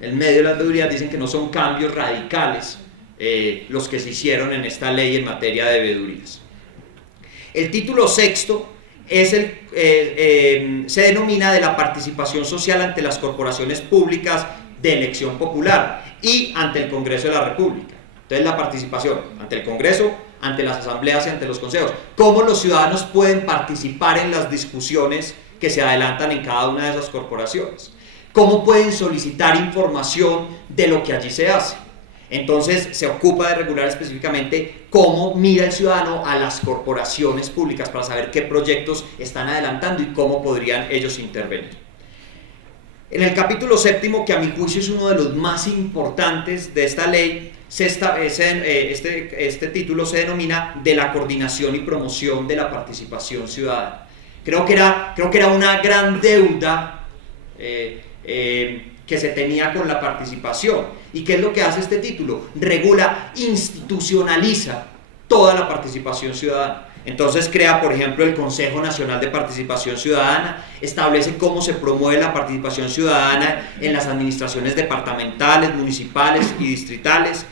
el medio de las veedurías, dicen que no son cambios radicales los que se hicieron en esta ley en materia de veedurías. El título sexto se denomina de la participación social ante las corporaciones públicas de elección popular y ante el Congreso de la República. Entonces la participación ante el Congreso, ante las asambleas y ante los consejos. Cómo los ciudadanos pueden participar en las discusiones que se adelantan en cada una de esas corporaciones. ¿Cómo pueden solicitar información de lo que allí se hace? Entonces se ocupa de regular específicamente cómo mira el ciudadano a las corporaciones públicas para saber qué proyectos están adelantando y cómo podrían ellos intervenir. En el capítulo séptimo, que a mi juicio es uno de los más importantes de esta ley, este título se denomina de la coordinación y promoción de la participación ciudadana. Creo que era una gran deuda que se tenía con la participación. ¿Y qué es lo que hace este título? Regula, institucionaliza toda la participación ciudadana. Entonces crea, por ejemplo, el Consejo Nacional de Participación Ciudadana, establece cómo se promueve la participación ciudadana en las administraciones departamentales, municipales y distritales,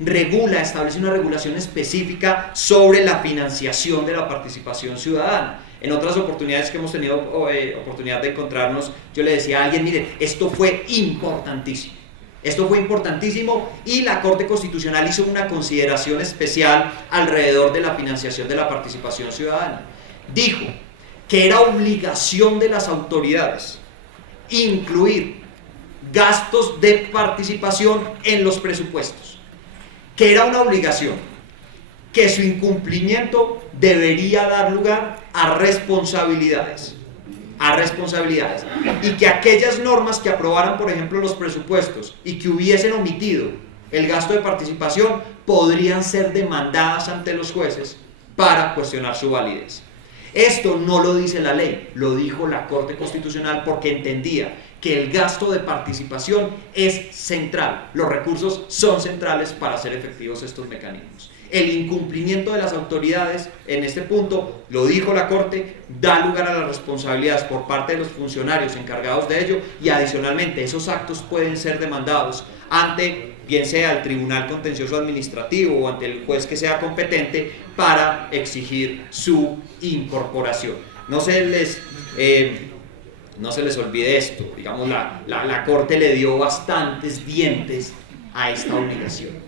establece una regulación específica sobre la financiación de la participación ciudadana. En otras oportunidades que hemos tenido oportunidad de encontrarnos, yo le decía a alguien, mire, esto fue importantísimo. Esto fue importantísimo y la Corte Constitucional hizo una consideración especial alrededor de la financiación de la participación ciudadana. Dijo que era obligación de las autoridades incluir gastos de participación en los presupuestos, que era una obligación, que su incumplimiento debería dar lugar a responsabilidades, y que aquellas normas que aprobaran, por ejemplo, los presupuestos y que hubiesen omitido el gasto de participación podrían ser demandadas ante los jueces para cuestionar su validez. Esto no lo dice la ley, lo dijo la Corte Constitucional porque entendía que el gasto de participación es central, los recursos son centrales para hacer efectivos estos mecanismos. El incumplimiento de las autoridades en este punto, lo dijo la Corte, da lugar a las responsabilidades por parte de los funcionarios encargados de ello y adicionalmente esos actos pueden ser demandados ante, bien sea el Tribunal Contencioso Administrativo o ante el juez que sea competente para exigir su incorporación. No se les olvide esto, digamos, la Corte le dio bastantes dientes a esta obligación.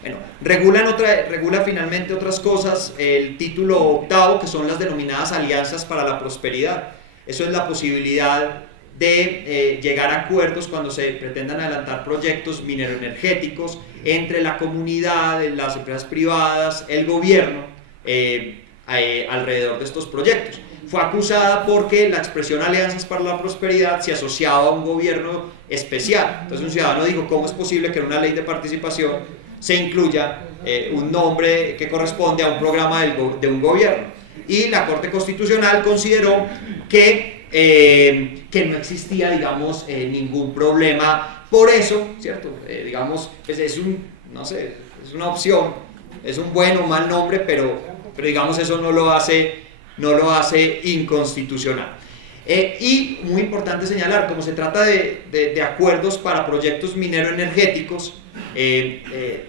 Bueno, regula finalmente otras cosas, el título octavo, que son las denominadas alianzas para la prosperidad. Eso es la posibilidad de llegar a acuerdos cuando se pretendan adelantar proyectos mineroenergéticos entre la comunidad, las empresas privadas, el gobierno, alrededor de estos proyectos. Fue acusada porque la expresión alianzas para la prosperidad se asociaba a un gobierno especial. Entonces un ciudadano dijo, ¿cómo es posible que en una ley de participación se incluya un nombre que corresponde a un programa de un gobierno? Y la Corte Constitucional consideró que no existía, digamos, ningún problema por eso, ¿cierto? Digamos, pues es una opción, es un buen o mal nombre, pero digamos eso no lo hace inconstitucional. Y muy importante señalar, como se trata de acuerdos para proyectos mineroenergéticos,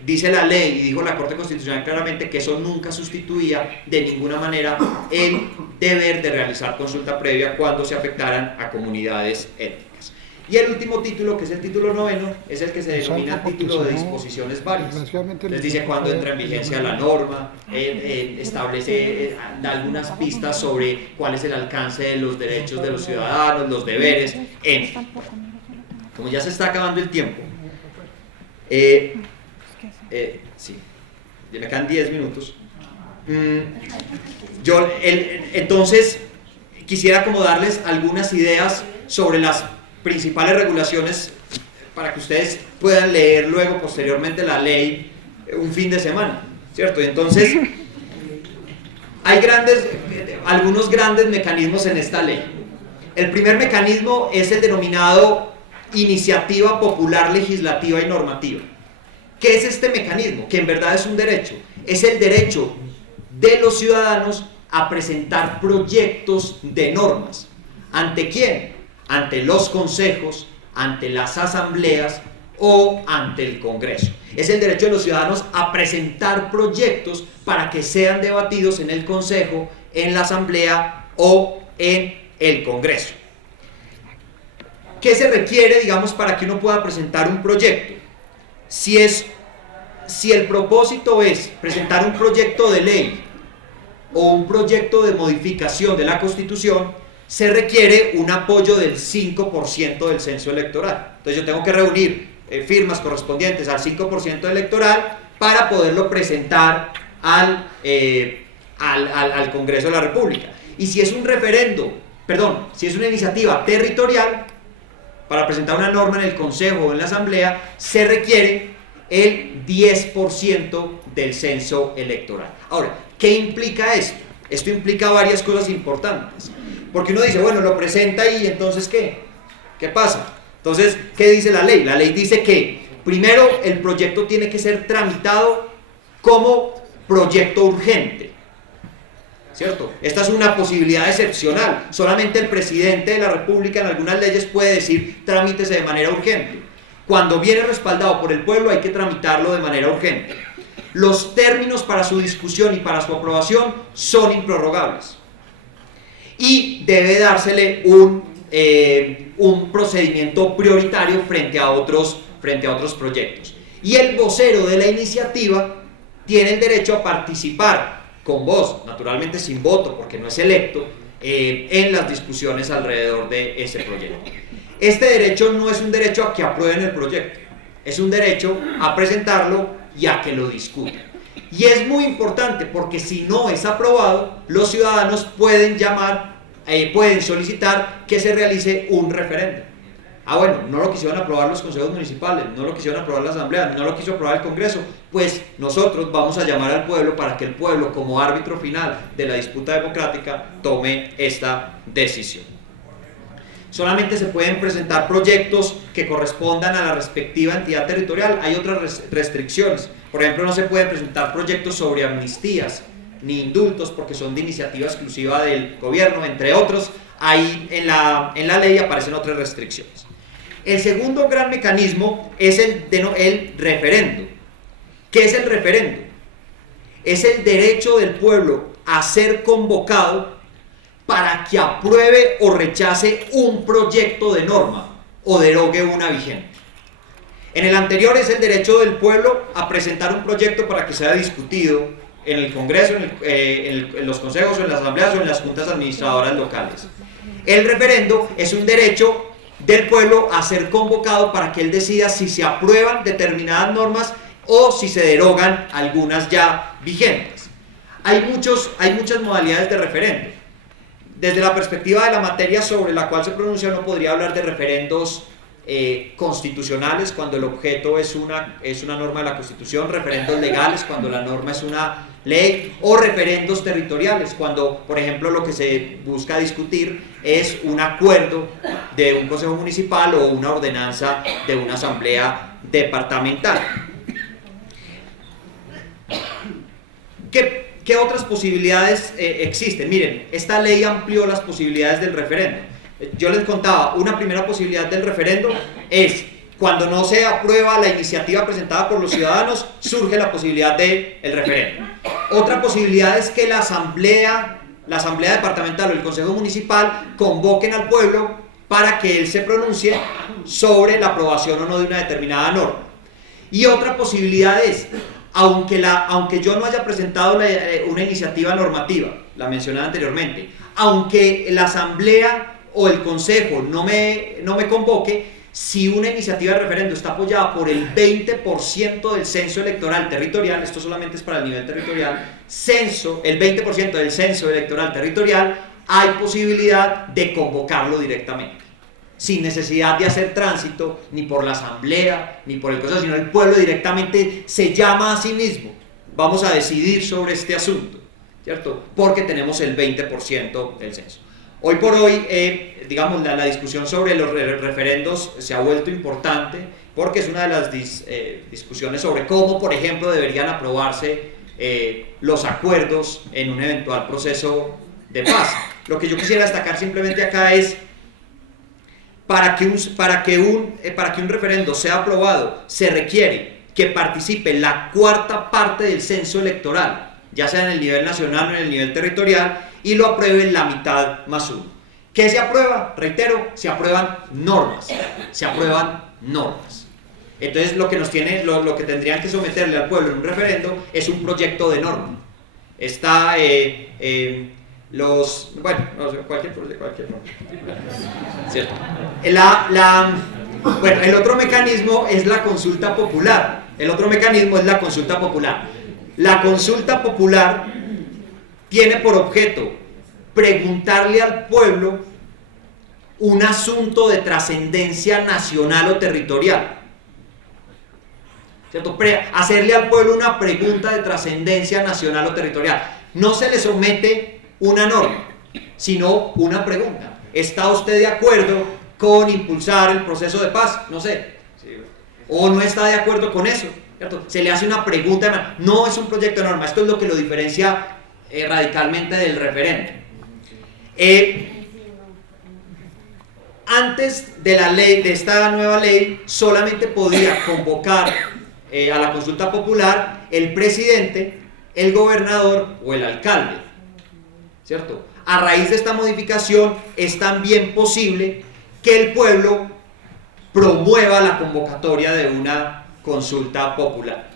dice la ley y dijo la Corte Constitucional claramente que eso nunca sustituía de ninguna manera el deber de realizar consulta previa cuando se afectaran a comunidades étnicas. Y el último título, que es el título noveno, es el que se denomina título de disposiciones varias. Les dice cuándo entra en vigencia la norma, da algunas pistas sobre cuál es el alcance de los derechos de los ciudadanos, los deberes, en fin. Como ya se está acabando el tiempo, sí, ya me quedan 10 minutos. Entonces, quisiera como darles algunas ideas sobre las principales regulaciones para que ustedes puedan leer luego posteriormente la ley un fin de semana, ¿cierto? Y entonces hay algunos grandes mecanismos en esta ley. El primer mecanismo es el denominado iniciativa popular legislativa y normativa. ¿Qué es este mecanismo? Que en verdad es un derecho. Es el derecho de los ciudadanos a presentar proyectos de normas. ¿Ante quién? Ante los consejos, ante las asambleas o ante el Congreso. Es el derecho de los ciudadanos a presentar proyectos para que sean debatidos en el Consejo, en la Asamblea o en el Congreso. ¿Qué se requiere, digamos, para que uno pueda presentar un proyecto? Si el propósito es presentar un proyecto de ley o un proyecto de modificación de la Constitución, se requiere un apoyo del 5% del censo electoral. Entonces yo tengo que reunir firmas correspondientes al 5% electoral para poderlo presentar al Congreso de la República. Y si es un si es una iniciativa territorial, para presentar una norma en el Consejo o en la Asamblea, se requiere el 10% del censo electoral. Ahora, ¿qué implica esto? Esto implica varias cosas importantes. Porque uno dice, bueno, lo presenta y entonces ¿qué? ¿Qué pasa? Entonces, ¿qué dice la ley? La ley dice que, primero, el proyecto tiene que ser tramitado como proyecto urgente, ¿cierto? Esta es una posibilidad excepcional. Solamente el presidente de la República en algunas leyes puede decir tramítese de manera urgente. Cuando viene respaldado por el pueblo hay que tramitarlo de manera urgente. Los términos para su discusión y para su aprobación son improrrogables. Y debe dársele un procedimiento prioritario frente a otros proyectos. Y el vocero de la iniciativa tiene el derecho a participar con voz, naturalmente sin voto porque no es electo, en las discusiones alrededor de ese proyecto. Este derecho no es un derecho a que aprueben el proyecto, es un derecho a presentarlo y a que lo discutan. Y es muy importante porque si no es aprobado, los ciudadanos pueden pueden solicitar que se realice un referéndum. Bueno, no lo quisieron aprobar los consejos municipales, no lo quisieron aprobar la asamblea, no lo quiso aprobar el Congreso, pues nosotros vamos a llamar al pueblo para que el pueblo, como árbitro final de la disputa democrática, tome esta decisión. Solamente se pueden presentar proyectos que correspondan a la respectiva entidad territorial. Hay otras restricciones. Por ejemplo, no se pueden presentar proyectos sobre amnistías ni indultos porque son de iniciativa exclusiva del gobierno, entre otros. Ahí en la ley aparecen otras restricciones. El segundo gran mecanismo es el referendo. ¿Qué es el referendo? Es el derecho del pueblo a ser convocado para que apruebe o rechace un proyecto de norma o derogue una vigente. En el anterior es el derecho del pueblo a presentar un proyecto para que sea discutido en el Congreso, en los consejos o en las asambleas o en las juntas administradoras locales. El referendo es un derecho del pueblo a ser convocado para que él decida si se aprueban determinadas normas o si se derogan algunas ya vigentes. Hay muchas modalidades de referendo. Desde la perspectiva de la materia sobre la cual se pronuncia, uno podría hablar de referendos constitucionales cuando el objeto es una norma de la Constitución, referendos legales cuando la norma es una ley, o referendos territoriales cuando, por ejemplo, lo que se busca discutir es un acuerdo de un consejo municipal o una ordenanza de una asamblea departamental. ¿Qué otras posibilidades existen? Miren, esta ley amplió las posibilidades del referendo. Yo les contaba, una primera posibilidad del referendo es cuando no se aprueba la iniciativa presentada por los ciudadanos, surge la posibilidad del referendo. Otra posibilidad es que la asamblea departamental o el consejo municipal convoquen al pueblo para que él se pronuncie sobre la aprobación o no de una determinada norma. Y otra posibilidad es, aunque yo no haya presentado una iniciativa normativa, la mencionada anteriormente, aunque la asamblea o el consejo no me convoque, si una iniciativa de referendo está apoyada por el 20% del censo electoral territorial, esto solamente es para el nivel territorial, el 20% del censo electoral territorial, hay posibilidad de convocarlo directamente, sin necesidad de hacer tránsito ni por la asamblea, ni por el consejo, sino el pueblo directamente se llama a sí mismo. Vamos a decidir sobre este asunto, ¿cierto? Porque tenemos el 20% del censo. Hoy por hoy, digamos, la discusión sobre los referendos se ha vuelto importante porque es una de las discusiones sobre cómo, por ejemplo, deberían aprobarse los acuerdos en un eventual proceso de paz. Lo que yo quisiera destacar simplemente acá es para que un referendo sea aprobado, se requiere que participe la cuarta parte del censo electoral, ya sea en el nivel nacional o en el nivel territorial, y lo aprueben la mitad más uno. ¿Qué se aprueba? Reitero, se aprueban normas. Entonces lo que tendrían que someterle al pueblo en un referendo es un proyecto de norma. bueno, no sé, cualquier nombre. ¿Cierto? Bueno, el otro mecanismo es la consulta popular. La consulta popular tiene por objeto preguntarle al pueblo un asunto de trascendencia nacional o territorial. ¿Cierto? Hacerle al pueblo una pregunta de trascendencia nacional o territorial. No se le somete una norma, sino una pregunta. ¿Está usted de acuerdo con impulsar el proceso de paz? No sé. ¿O no está de acuerdo con eso? ¿Cierto? Se le hace una pregunta. No es un proyecto de norma. Esto es lo que lo diferencia radicalmente del referéndum. Antes de la ley, de esta nueva ley, solamente podía convocar a la consulta popular el presidente, el gobernador o el alcalde, ¿cierto? A raíz de esta modificación es también posible que el pueblo promueva la convocatoria de una consulta popular.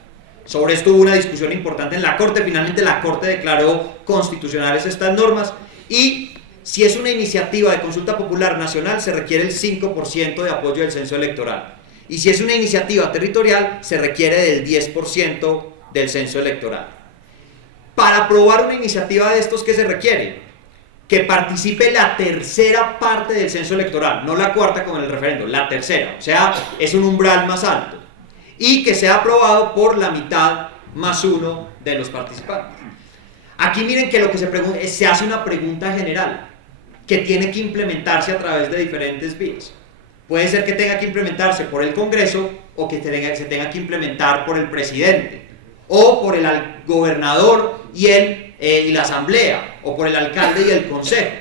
Sobre esto hubo una discusión importante en la Corte. Finalmente la Corte declaró constitucionales estas normas, y si es una iniciativa de consulta popular nacional se requiere el 5% de apoyo del censo electoral, y si es una iniciativa territorial se requiere del 10% del censo electoral. Para aprobar una iniciativa de estos, ¿qué se requiere? Que participe la tercera parte del censo electoral, no la cuarta como en el referéndum, la tercera, o sea, es un umbral más alto, y que sea aprobado por la mitad más uno de los participantes. Aquí miren que lo que se hace una pregunta general que tiene que implementarse a través de diferentes vías. Puede ser que tenga que implementarse por el Congreso, o que se tenga que implementar por el presidente, o por el gobernador y la asamblea, o por el alcalde y el consejo.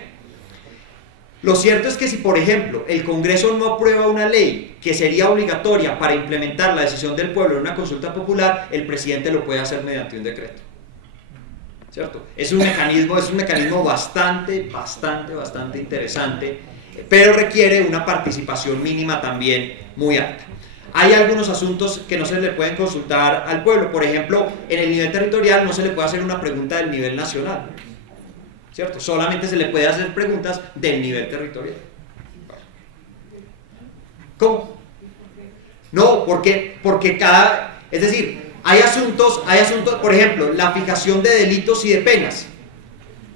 Lo cierto es que si, por ejemplo, el Congreso no aprueba una ley que sería obligatoria para implementar la decisión del pueblo en una consulta popular, el presidente lo puede hacer mediante un decreto, ¿cierto? Es un mecanismo bastante interesante, pero requiere una participación mínima también muy alta. Hay algunos asuntos que no se le pueden consultar al pueblo. Por ejemplo, en el nivel territorial no se le puede hacer una pregunta del nivel nacional, ¿cierto? Solamente se le puede hacer preguntas del nivel territorial. ¿Cómo? No, porque es decir, hay asuntos, por ejemplo, la fijación de delitos y de penas.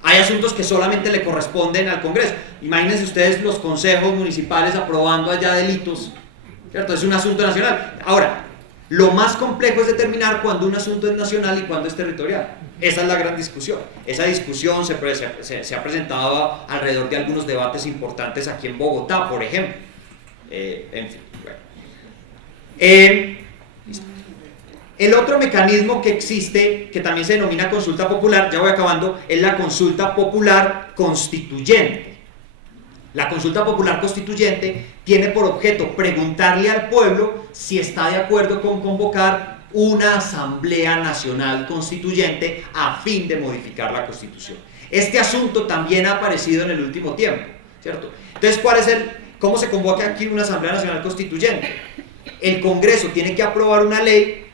Hay asuntos que solamente le corresponden al Congreso. Imagínense ustedes los consejos municipales aprobando allá delitos, ¿cierto? Es un asunto nacional. Ahora, lo más complejo es determinar cuándo un asunto es nacional y cuándo es territorial. Esa es la gran discusión. Esa discusión se ha presentado alrededor de algunos debates importantes aquí en Bogotá, por ejemplo. En fin, bueno. El otro mecanismo que existe, que también se denomina consulta popular, ya voy acabando, es la consulta popular constituyente. La consulta popular constituyente tiene por objeto preguntarle al pueblo si está de acuerdo con convocar una asamblea nacional constituyente a fin de modificar la Constitución. Este asunto también ha aparecido en el último tiempo, ¿cierto? Entonces, ¿cómo se convoca aquí una asamblea nacional constituyente? El Congreso tiene que aprobar una ley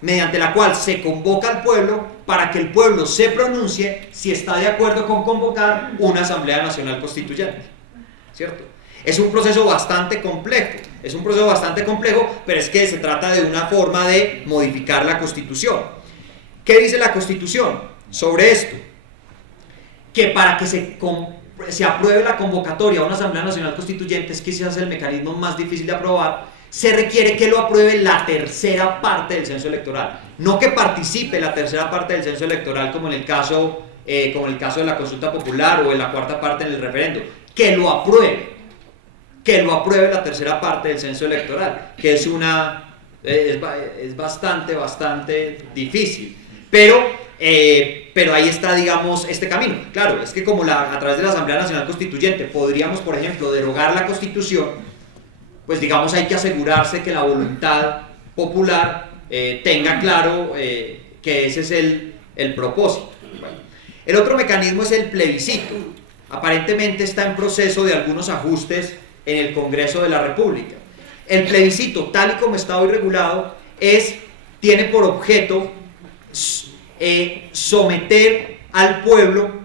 mediante la cual se convoca al pueblo para que el pueblo se pronuncie si está de acuerdo con convocar una asamblea nacional constituyente, ¿cierto? Es un proceso bastante complejo, pero es que se trata de una forma de modificar la Constitución. ¿Qué dice la Constitución sobre esto? Que para que se apruebe la convocatoria a una asamblea nacional constituyente, es que ese es el mecanismo más difícil de aprobar, se requiere que lo apruebe la tercera parte del censo electoral, no que participe la tercera parte del censo electoral como en el caso de la consulta popular o en la cuarta parte en el referéndum, que lo apruebe la tercera parte del censo electoral, que es bastante difícil, pero ahí está, digamos, este camino. Claro, es que a través de la Asamblea Nacional Constituyente podríamos, por ejemplo, derogar la Constitución, pues digamos hay que asegurarse que la voluntad popular tenga claro que ese es el propósito. Bueno, el otro mecanismo es el plebiscito. Aparentemente está en proceso de algunos ajustes en el Congreso de la República. El plebiscito, tal y como está hoy regulado, tiene por objeto someter al pueblo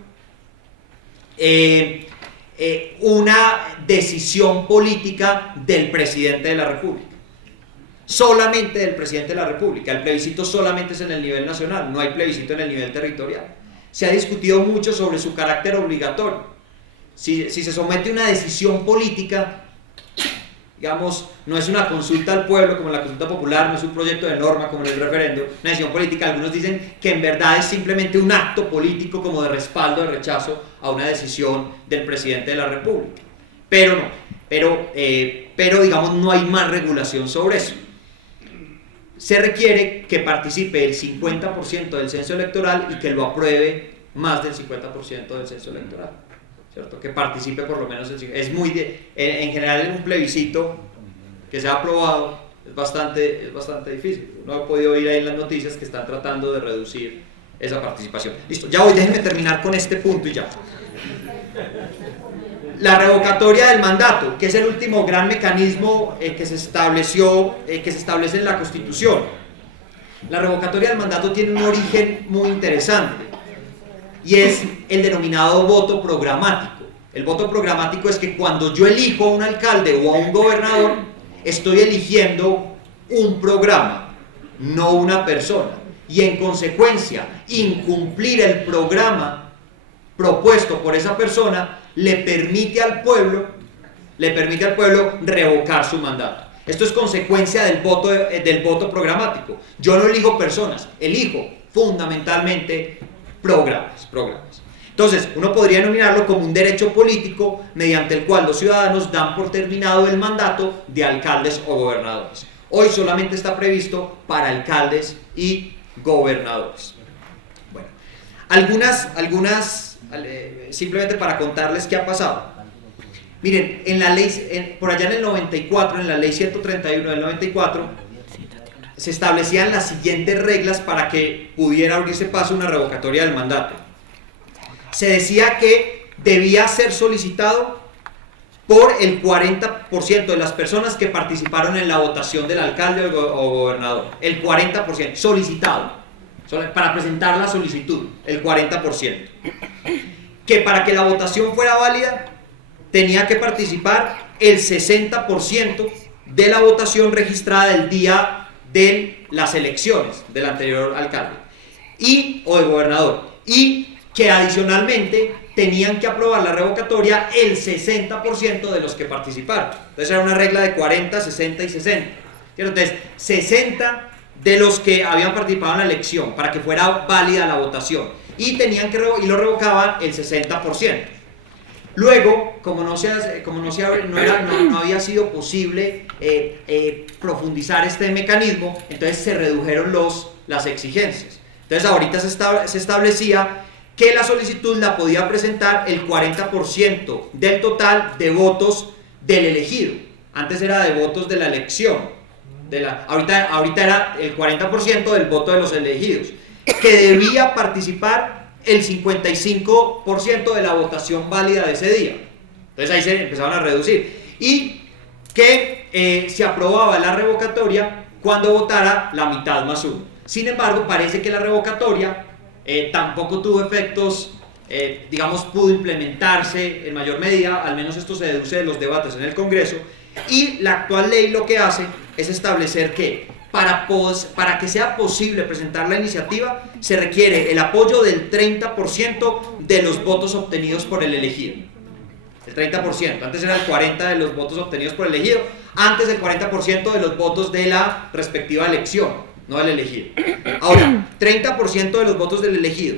una decisión política del presidente de la República. Solamente del presidente de la República. El plebiscito solamente es en el nivel nacional, no hay plebiscito en el nivel territorial. Se ha discutido mucho sobre su carácter obligatorio. Si se somete a una decisión política, digamos, no es una consulta al pueblo como la consulta popular, no es un proyecto de norma como el referendo, una decisión política. Algunos dicen que en verdad es simplemente un acto político como de respaldo, de rechazo a una decisión del presidente de la República. Pero no, pero digamos no hay más regulación sobre eso. Se requiere que participe el 50% del censo electoral y que lo apruebe más del 50% del censo electoral, ¿cierto? Que participe por lo menos es muy en general en un plebiscito que se ha aprobado es bastante difícil. No he podido oír ahí en las noticias que están tratando de reducir esa participación. Listo, ya voy, déjenme terminar con este punto y ya. La revocatoria del mandato, que es el último gran mecanismo que se establece en la Constitución. La revocatoria del mandato tiene un origen muy interesante y es el denominado voto programático. El voto programático es que cuando yo elijo a un alcalde o a un gobernador, estoy eligiendo un programa, no una persona, y en consecuencia, incumplir el programa propuesto por esa persona le permite al pueblo revocar su mandato. Esto es consecuencia del voto programático. Yo no elijo personas, elijo fundamentalmente programas. Entonces, uno podría denominarlo como un derecho político mediante el cual los ciudadanos dan por terminado el mandato de alcaldes o gobernadores. Hoy solamente está previsto para alcaldes y gobernadores. Bueno, algunas simplemente para contarles qué ha pasado. Miren, en la ley, por allá en el 94, en la ley 131 del 94, se establecían las siguientes reglas para que pudiera abrirse paso una revocatoria del mandato. Se decía que debía ser solicitado por el 40% de las personas que participaron en la votación del alcalde o gobernador. El 40%, solicitado. Para presentar la solicitud, el 40%. Que para que la votación fuera válida, tenía que participar el 60% de la votación registrada el día de las elecciones del anterior alcalde o de gobernador. Y que adicionalmente tenían que aprobar la revocatoria el 60% de los que participaron. Entonces era una regla de 40, 60 y 60. Entonces, 60 de los que habían participado en la elección para que fuera válida la votación y lo revocaban el 60%. Luego, como no había sido posible profundizar este mecanismo, entonces se redujeron las exigencias. Entonces ahorita se establecía que la solicitud la podía presentar el 40% del total de votos del elegido. Antes era de votos de la elección. Ahorita era el 40% del voto de los elegidos, que debía participar el 55% de la votación válida de ese día. Entonces ahí se empezaron a reducir. Y que se aprobaba la revocatoria cuando votara la mitad más uno. Sin embargo, parece que la revocatoria tampoco tuvo efectos, pudo implementarse en mayor medida, al menos esto se deduce de los debates en el Congreso. Y la actual ley lo que hace es establecer que para que sea posible presentar la iniciativa se requiere el apoyo del 30% de los votos obtenidos por el elegido. El 30%, antes era el 40% de los votos obtenidos por el elegido, antes el 40% de los votos de la respectiva elección, no del elegido. Ahora, 30% de los votos del elegido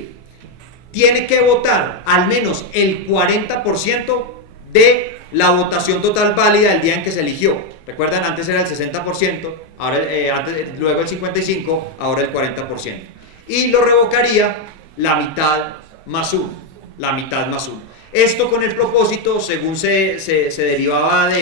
tiene que votar al menos el 40% de la votación total válida del día en que se eligió. Recuerdan, antes era el 60%, luego el 55%, ahora el 40%. Y lo revocaría la mitad más uno. Esto con el propósito, según se derivaba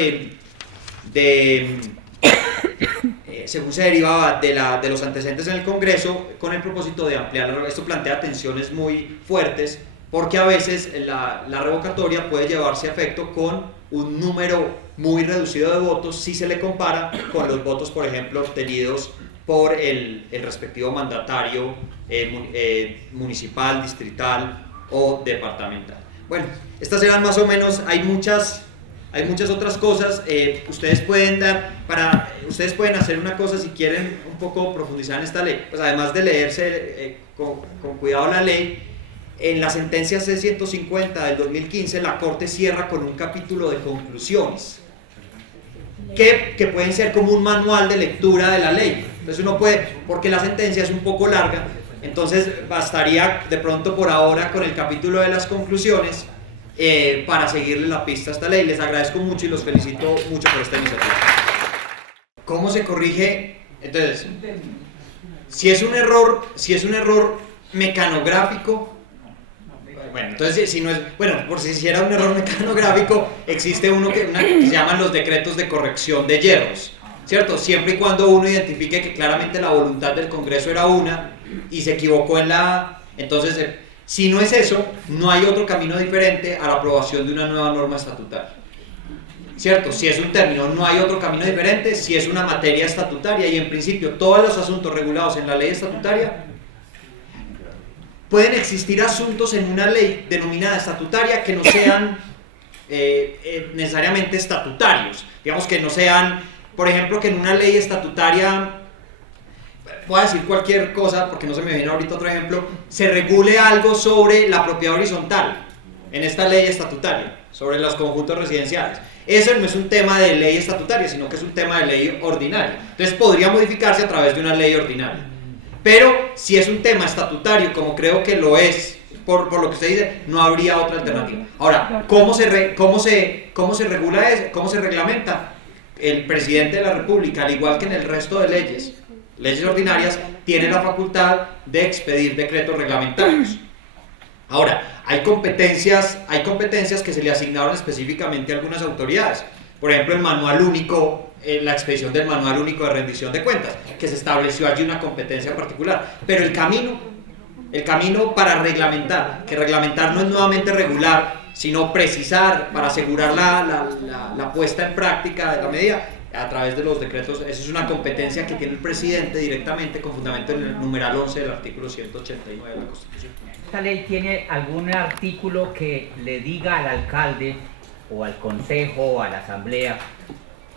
según se derivaba de los antecedentes en el Congreso, con el propósito de ampliar. Esto plantea tensiones muy fuertes, porque a veces la revocatoria puede llevarse a efecto con un número muy reducido de votos si se le compara con los votos, por ejemplo, obtenidos por el respectivo mandatario municipal, distrital o departamental. Bueno, Estas eran más o menos, hay muchas otras cosas. Ustedes pueden hacer una cosa si quieren un poco profundizar en esta ley, pues además de leerse con cuidado la ley. En la sentencia C-150 del 2015 la Corte cierra con un capítulo de conclusiones que pueden ser como un manual de lectura de la ley. Entonces uno puede, porque la sentencia es un poco larga, entonces bastaría de pronto por ahora con el capítulo de las conclusiones para seguirle la pista a esta ley. Les agradezco mucho y los felicito mucho por esta iniciativa. ¿Cómo se corrige? Entonces, si es un error mecanográfico, bueno, entonces si no es, bueno, por si hiciera un error mecanográfico, existe uno que se llaman los decretos de corrección de yerros, ¿cierto? Siempre y cuando uno identifique que claramente la voluntad del Congreso era una y se equivocó en la... Entonces, si no es eso, no hay otro camino diferente a la aprobación de una nueva norma estatutaria, ¿cierto? Si es un término, no hay otro camino diferente. Si es una materia estatutaria, y en principio todos los asuntos regulados en la ley estatutaria, pueden existir asuntos en una ley denominada estatutaria que no sean necesariamente estatutarios, digamos que no sean, por ejemplo, que en una ley estatutaria, voy a decir cualquier cosa porque no se me viene ahorita otro ejemplo, se regule algo sobre la propiedad horizontal en esta ley estatutaria, sobre los conjuntos residenciales. Eso no es un tema de ley estatutaria, sino que es un tema de ley ordinaria. Entonces podría modificarse a través de una ley ordinaria. Pero si es un tema estatutario, como creo que lo es, por lo que usted dice, no habría otra alternativa. Ahora, ¿cómo se regula eso? ¿Cómo se reglamenta? El presidente de la República, al igual que en el resto de leyes ordinarias, tiene la facultad de expedir decretos reglamentarios. Ahora, hay competencias que se le asignaron específicamente a algunas autoridades. Por ejemplo, el manual único, la expedición del manual único de rendición de cuentas, que se estableció allí una competencia particular. Pero el camino para reglamentar, que reglamentar no es nuevamente regular, sino precisar para asegurar la puesta en práctica de la medida a través de los decretos. Esa es una competencia que tiene el presidente directamente con fundamento en el numeral 11 del artículo 189 de la Constitución. ¿Esta ley tiene algún artículo que le diga al alcalde o al consejo o a la asamblea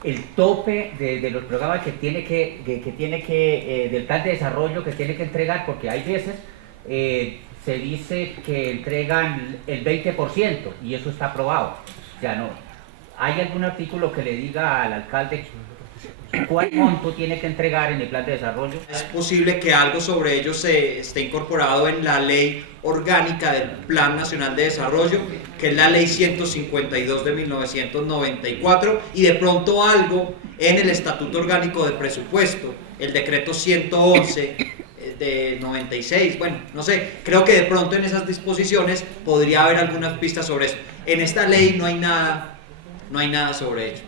el tope de los programas que tiene del plan de desarrollo que tiene que entregar? Porque hay veces se dice que entregan el 20% y eso está aprobado. Ya no. ¿Hay algún artículo que le diga al alcalde cuál monto tiene que entregar en el plan de desarrollo? Es posible que algo sobre ello esté incorporado en la ley orgánica del Plan Nacional de Desarrollo, que es la ley 152 de 1994, y de pronto algo en el Estatuto Orgánico de Presupuesto, el decreto 111 de 96, bueno, no sé, creo que de pronto en esas disposiciones podría haber algunas pistas sobre eso. En esta ley no hay nada sobre ello,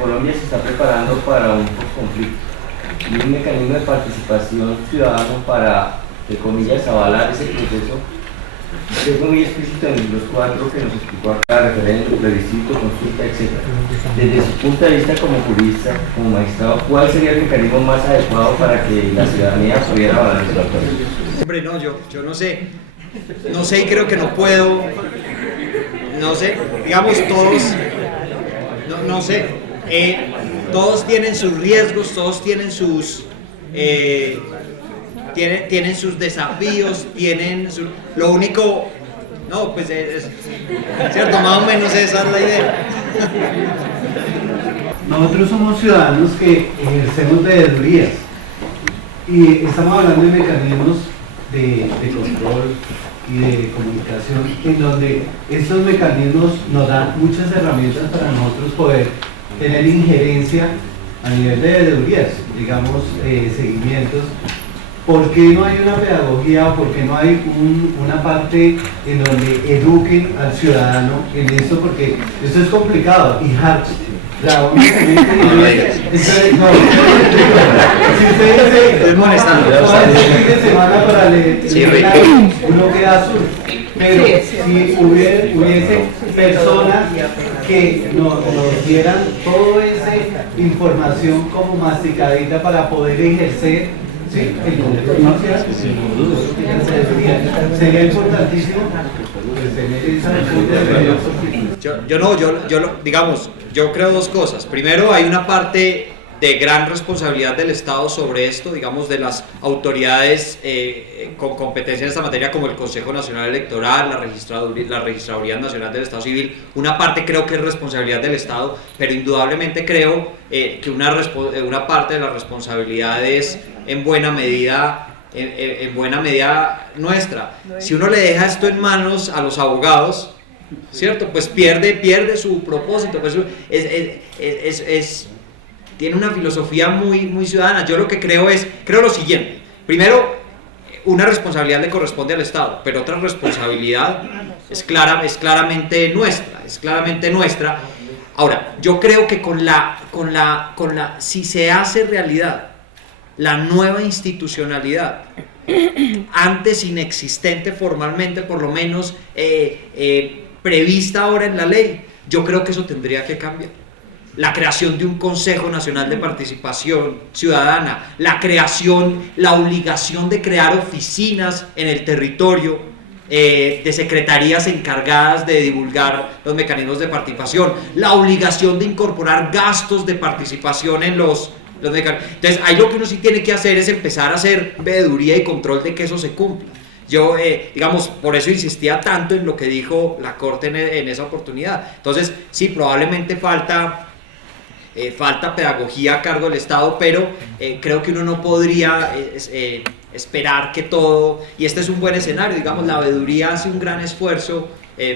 Colombia se está preparando para un conflicto y un mecanismo de participación ciudadana para, de comillas, avalar ese proceso. Es muy explícito en los 4 que nos explicó acá: referéndum, plebiscito, consulta, etc. Desde su punto de vista como jurista, como magistrado, ¿cuál sería el mecanismo más adecuado para que la ciudadanía pudiera avalar ese proceso? Hombre, no, yo no sé y creo que no puedo, no sé, digamos todos, no sé, todos tienen sus riesgos, todos tienen sus tienen sus desafíos, lo único, no, pues es cierto, más o menos esa es la idea. Nosotros somos ciudadanos que ejercemos veedurías y estamos hablando de mecanismos de control y de comunicación, en donde estos mecanismos nos dan muchas herramientas para nosotros poder tener injerencia a nivel de veedurías, digamos, seguimientos. ¿Por qué no hay una pedagogía o por qué no hay una parte en donde eduquen al ciudadano en esto? Porque esto es complicado y hard. Entonces, no, si usted dice, Estoy molestando. toda esta fin de semana para leer, uno queda azul. Pero si hubiese personas que nos dieran toda esa información como masticadita para poder ejercer Sí, el boleto inicial, sería importantísimo tener esa digamos, yo creo dos cosas. Primero, hay una parte de gran responsabilidad del Estado sobre esto, digamos, de las autoridades con competencia en esta materia, como el Consejo Nacional Electoral, la Registraduría Nacional del Estado Civil. Una parte creo que es responsabilidad del Estado, pero indudablemente creo que una parte de la responsabilidad es en buena medida nuestra. Si uno le deja esto en manos a los abogados, ¿cierto? Pues pierde su propósito. Pues tiene una filosofía muy ciudadana. Yo lo que creo lo siguiente. Primero, una responsabilidad le corresponde al Estado, pero otra responsabilidad es claramente nuestra. Ahora, yo creo que si se hace realidad la nueva institucionalidad, antes inexistente formalmente, por lo menos prevista ahora en la ley, yo creo que eso tendría que cambiar. La creación de un Consejo Nacional de Participación Ciudadana, la obligación de crear oficinas en el territorio, de secretarías encargadas de divulgar los mecanismos de participación, la obligación de incorporar gastos de participación en los mecanismos. Entonces, ahí lo que uno sí tiene que hacer es empezar a hacer veeduría y control de que eso se cumpla. Yo, digamos, por eso insistía tanto en lo que dijo la Corte en esa oportunidad. Entonces, sí, probablemente falta pedagogía a cargo del Estado, pero creo que uno no podría esperar que todo, y este es un buen escenario, digamos, la veeduría hace un gran esfuerzo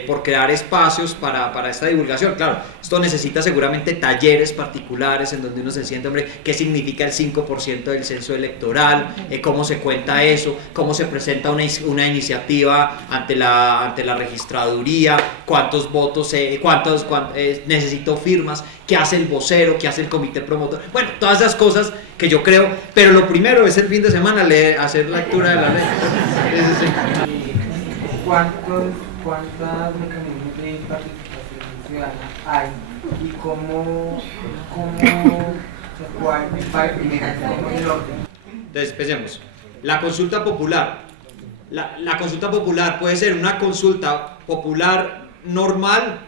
por crear espacios para esta divulgación. Claro, esto necesita seguramente talleres particulares en donde uno se siente, hombre, qué significa el 5% del censo electoral, cómo se cuenta eso, cómo se presenta una iniciativa ante la registraduría, cuántos votos, necesito firmas, qué hace el vocero, qué hace el comité promotor. Bueno, todas esas cosas que yo creo, pero lo primero es el fin de semana hacer lectura de la ley. ¿Cuántos mecanismos de participación ciudadana hay y cómo el orden? Entonces, empecemos. La consulta popular. La consulta popular puede ser una consulta popular normal,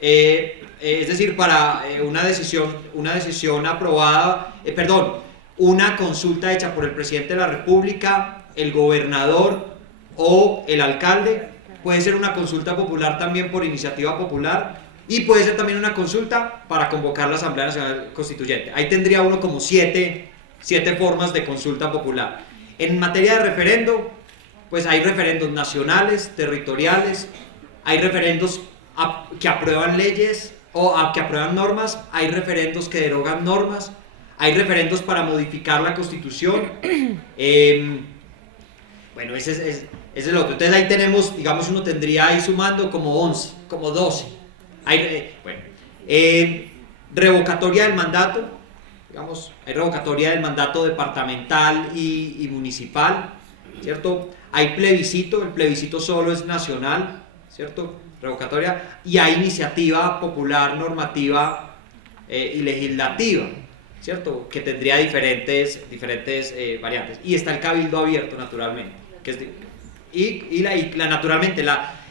es decir, para una decisión aprobada, una consulta hecha por el presidente de la República, el gobernador o el alcalde. Puede ser una consulta popular también por iniciativa popular, y puede ser también una consulta para convocar la Asamblea Nacional Constituyente. Ahí tendría uno como siete formas de consulta popular. En materia de referendo, pues hay referendos nacionales, territoriales, hay referendos que aprueban leyes o que aprueban normas, hay referendos que derogan normas, hay referendos para modificar la Constitución. Bueno, ese es el otro. Entonces ahí tenemos, digamos, uno tendría ahí sumando como 11, como 12. Revocatoria del mandato, digamos, hay revocatoria del mandato departamental y municipal, ¿cierto? Hay plebiscito, el plebiscito solo es nacional, ¿cierto? Revocatoria, y hay iniciativa popular, normativa y legislativa, ¿cierto? Que tendría diferentes variantes. Y está el cabildo abierto, naturalmente, que es naturalmente,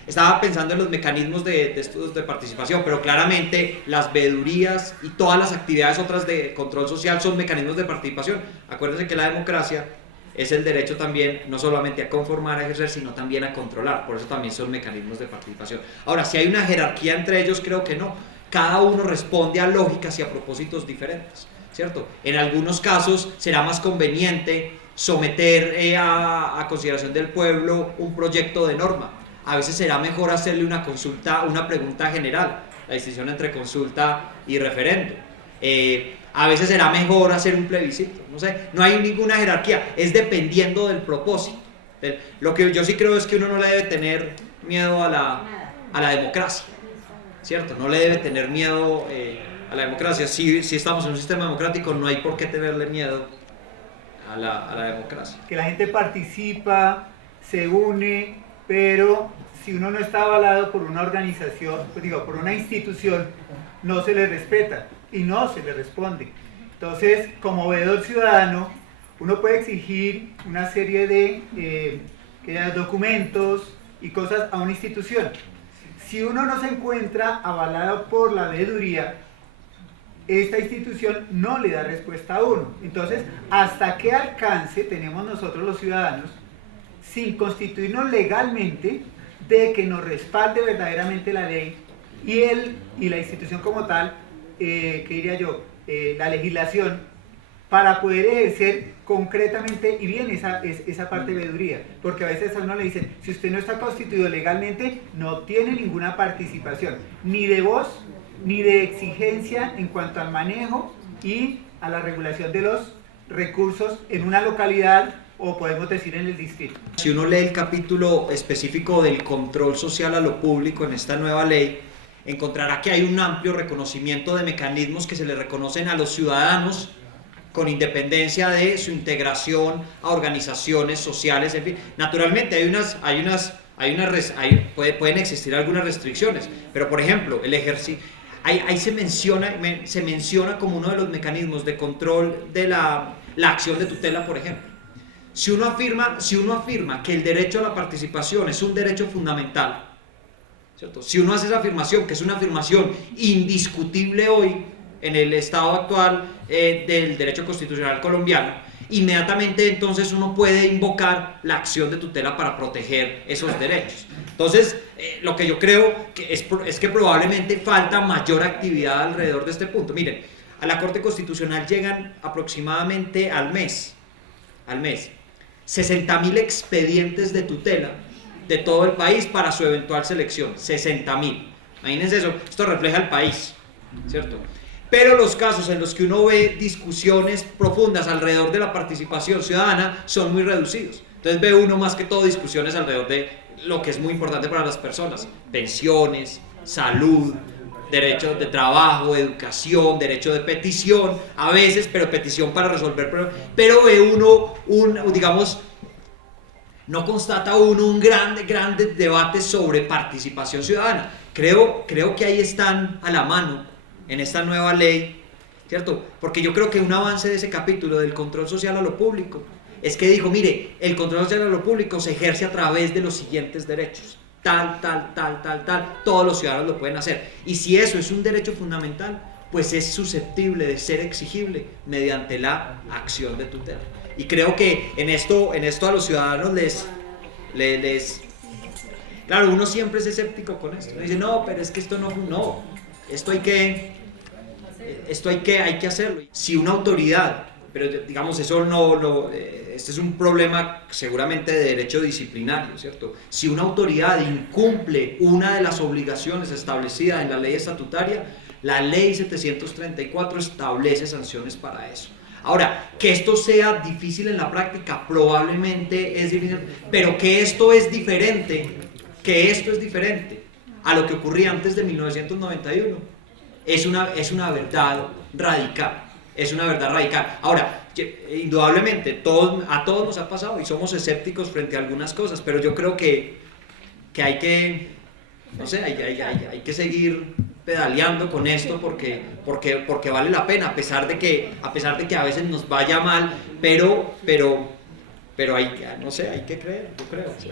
estaba pensando en los mecanismos de estudios de participación, pero claramente las veedurías y todas las actividades otras de control social son mecanismos de participación. Acuérdense que la democracia es el derecho también, no solamente a conformar, a ejercer, sino también a controlar. Por eso también son mecanismos de participación. Ahora, si hay una jerarquía entre ellos, creo que no. Cada uno responde a lógicas y a propósitos diferentes, ¿cierto? En algunos casos será más conveniente someter a consideración del pueblo un proyecto de norma. A veces será mejor hacerle una pregunta general, la distinción entre consulta y referendo. A veces será mejor hacer un plebiscito, no sé, no hay ninguna jerarquía, es dependiendo del propósito. Lo que yo sí creo es que uno no le debe tener miedo a la democracia, ¿cierto? No le debe tener miedo a la democracia. Si estamos en un sistema democrático, no hay por qué tenerle miedo a la democracia. Que la gente participa, se une, pero si uno no está avalado por una organización, por una institución, no se le respeta y no se le responde. Entonces, como veedor ciudadano, uno puede exigir una serie de documentos y cosas a una institución. Si uno no se encuentra avalado por la veeduría, esta institución no le da respuesta a uno. Entonces, ¿hasta qué alcance tenemos nosotros los ciudadanos, sin constituirnos legalmente, de que nos respalde verdaderamente la ley y la institución como tal, que diría yo, la legislación, para poder ejercer concretamente y bien esa parte de veeduría? Porque a veces a uno le dicen, si usted no está constituido legalmente, no tiene ninguna participación, ni de voz, ni de exigencia en cuanto al manejo y a la regulación de los recursos en una localidad, o podemos decir en el distrito. Si uno lee el capítulo específico del control social a lo público en esta nueva ley, encontrará que hay un amplio reconocimiento de mecanismos que se le reconocen a los ciudadanos con independencia de su integración a organizaciones sociales, en fin. Naturalmente pueden existir algunas restricciones, pero por ejemplo, el ejercicio, ahí se menciona como uno de los mecanismos de control de la acción de tutela, por ejemplo. Si uno afirma que el derecho a la participación es un derecho fundamental, ¿cierto? Si uno hace esa afirmación, que es una afirmación indiscutible hoy en el estado actual del derecho constitucional colombiano, inmediatamente entonces uno puede invocar la acción de tutela para proteger esos derechos. Entonces, lo que yo creo que es que probablemente falta mayor actividad alrededor de este punto. Miren, a la Corte Constitucional llegan aproximadamente al mes 60.000 expedientes de tutela de todo el país para su eventual selección. 60.000. Imagínense eso, esto refleja el país, ¿cierto? Pero los casos en los que uno ve discusiones profundas alrededor de la participación ciudadana son muy reducidos. Entonces ve uno más que todo discusiones alrededor de lo que es muy importante para las personas: pensiones, salud, derecho de trabajo, educación, derecho de petición, a veces, pero petición para resolver problemas. Pero ve uno, digamos, no constata uno un grande debate sobre participación ciudadana. Creo que ahí están a la mano en esta nueva ley, ¿cierto? Porque yo creo que un avance de ese capítulo del control social a lo público es que dijo, mire, el control social a lo público se ejerce a través de los siguientes derechos, tal, todos los ciudadanos lo pueden hacer, y si eso es un derecho fundamental, pues es susceptible de ser exigible mediante la acción de tutela. Y creo que en esto a los ciudadanos les claro, uno siempre es escéptico con esto, dice, no, pero es que esto no, esto hay que hacerlo. Si una autoridad, pero digamos este es un problema seguramente de derecho disciplinario, ¿cierto? Si una autoridad incumple una de las obligaciones establecidas en la ley estatutaria, la ley 734 establece sanciones para eso. Ahora, que esto sea difícil en la práctica, probablemente es difícil, pero que esto es diferente a lo que ocurría antes de 1991, es una verdad radical, Ahora, indudablemente, a todos nos ha pasado y somos escépticos frente a algunas cosas, pero yo creo que hay que, no sé, hay que seguir pedaleando con esto porque vale la pena, a pesar de que a veces nos vaya mal, pero hay que creer, yo creo. ¿Sí?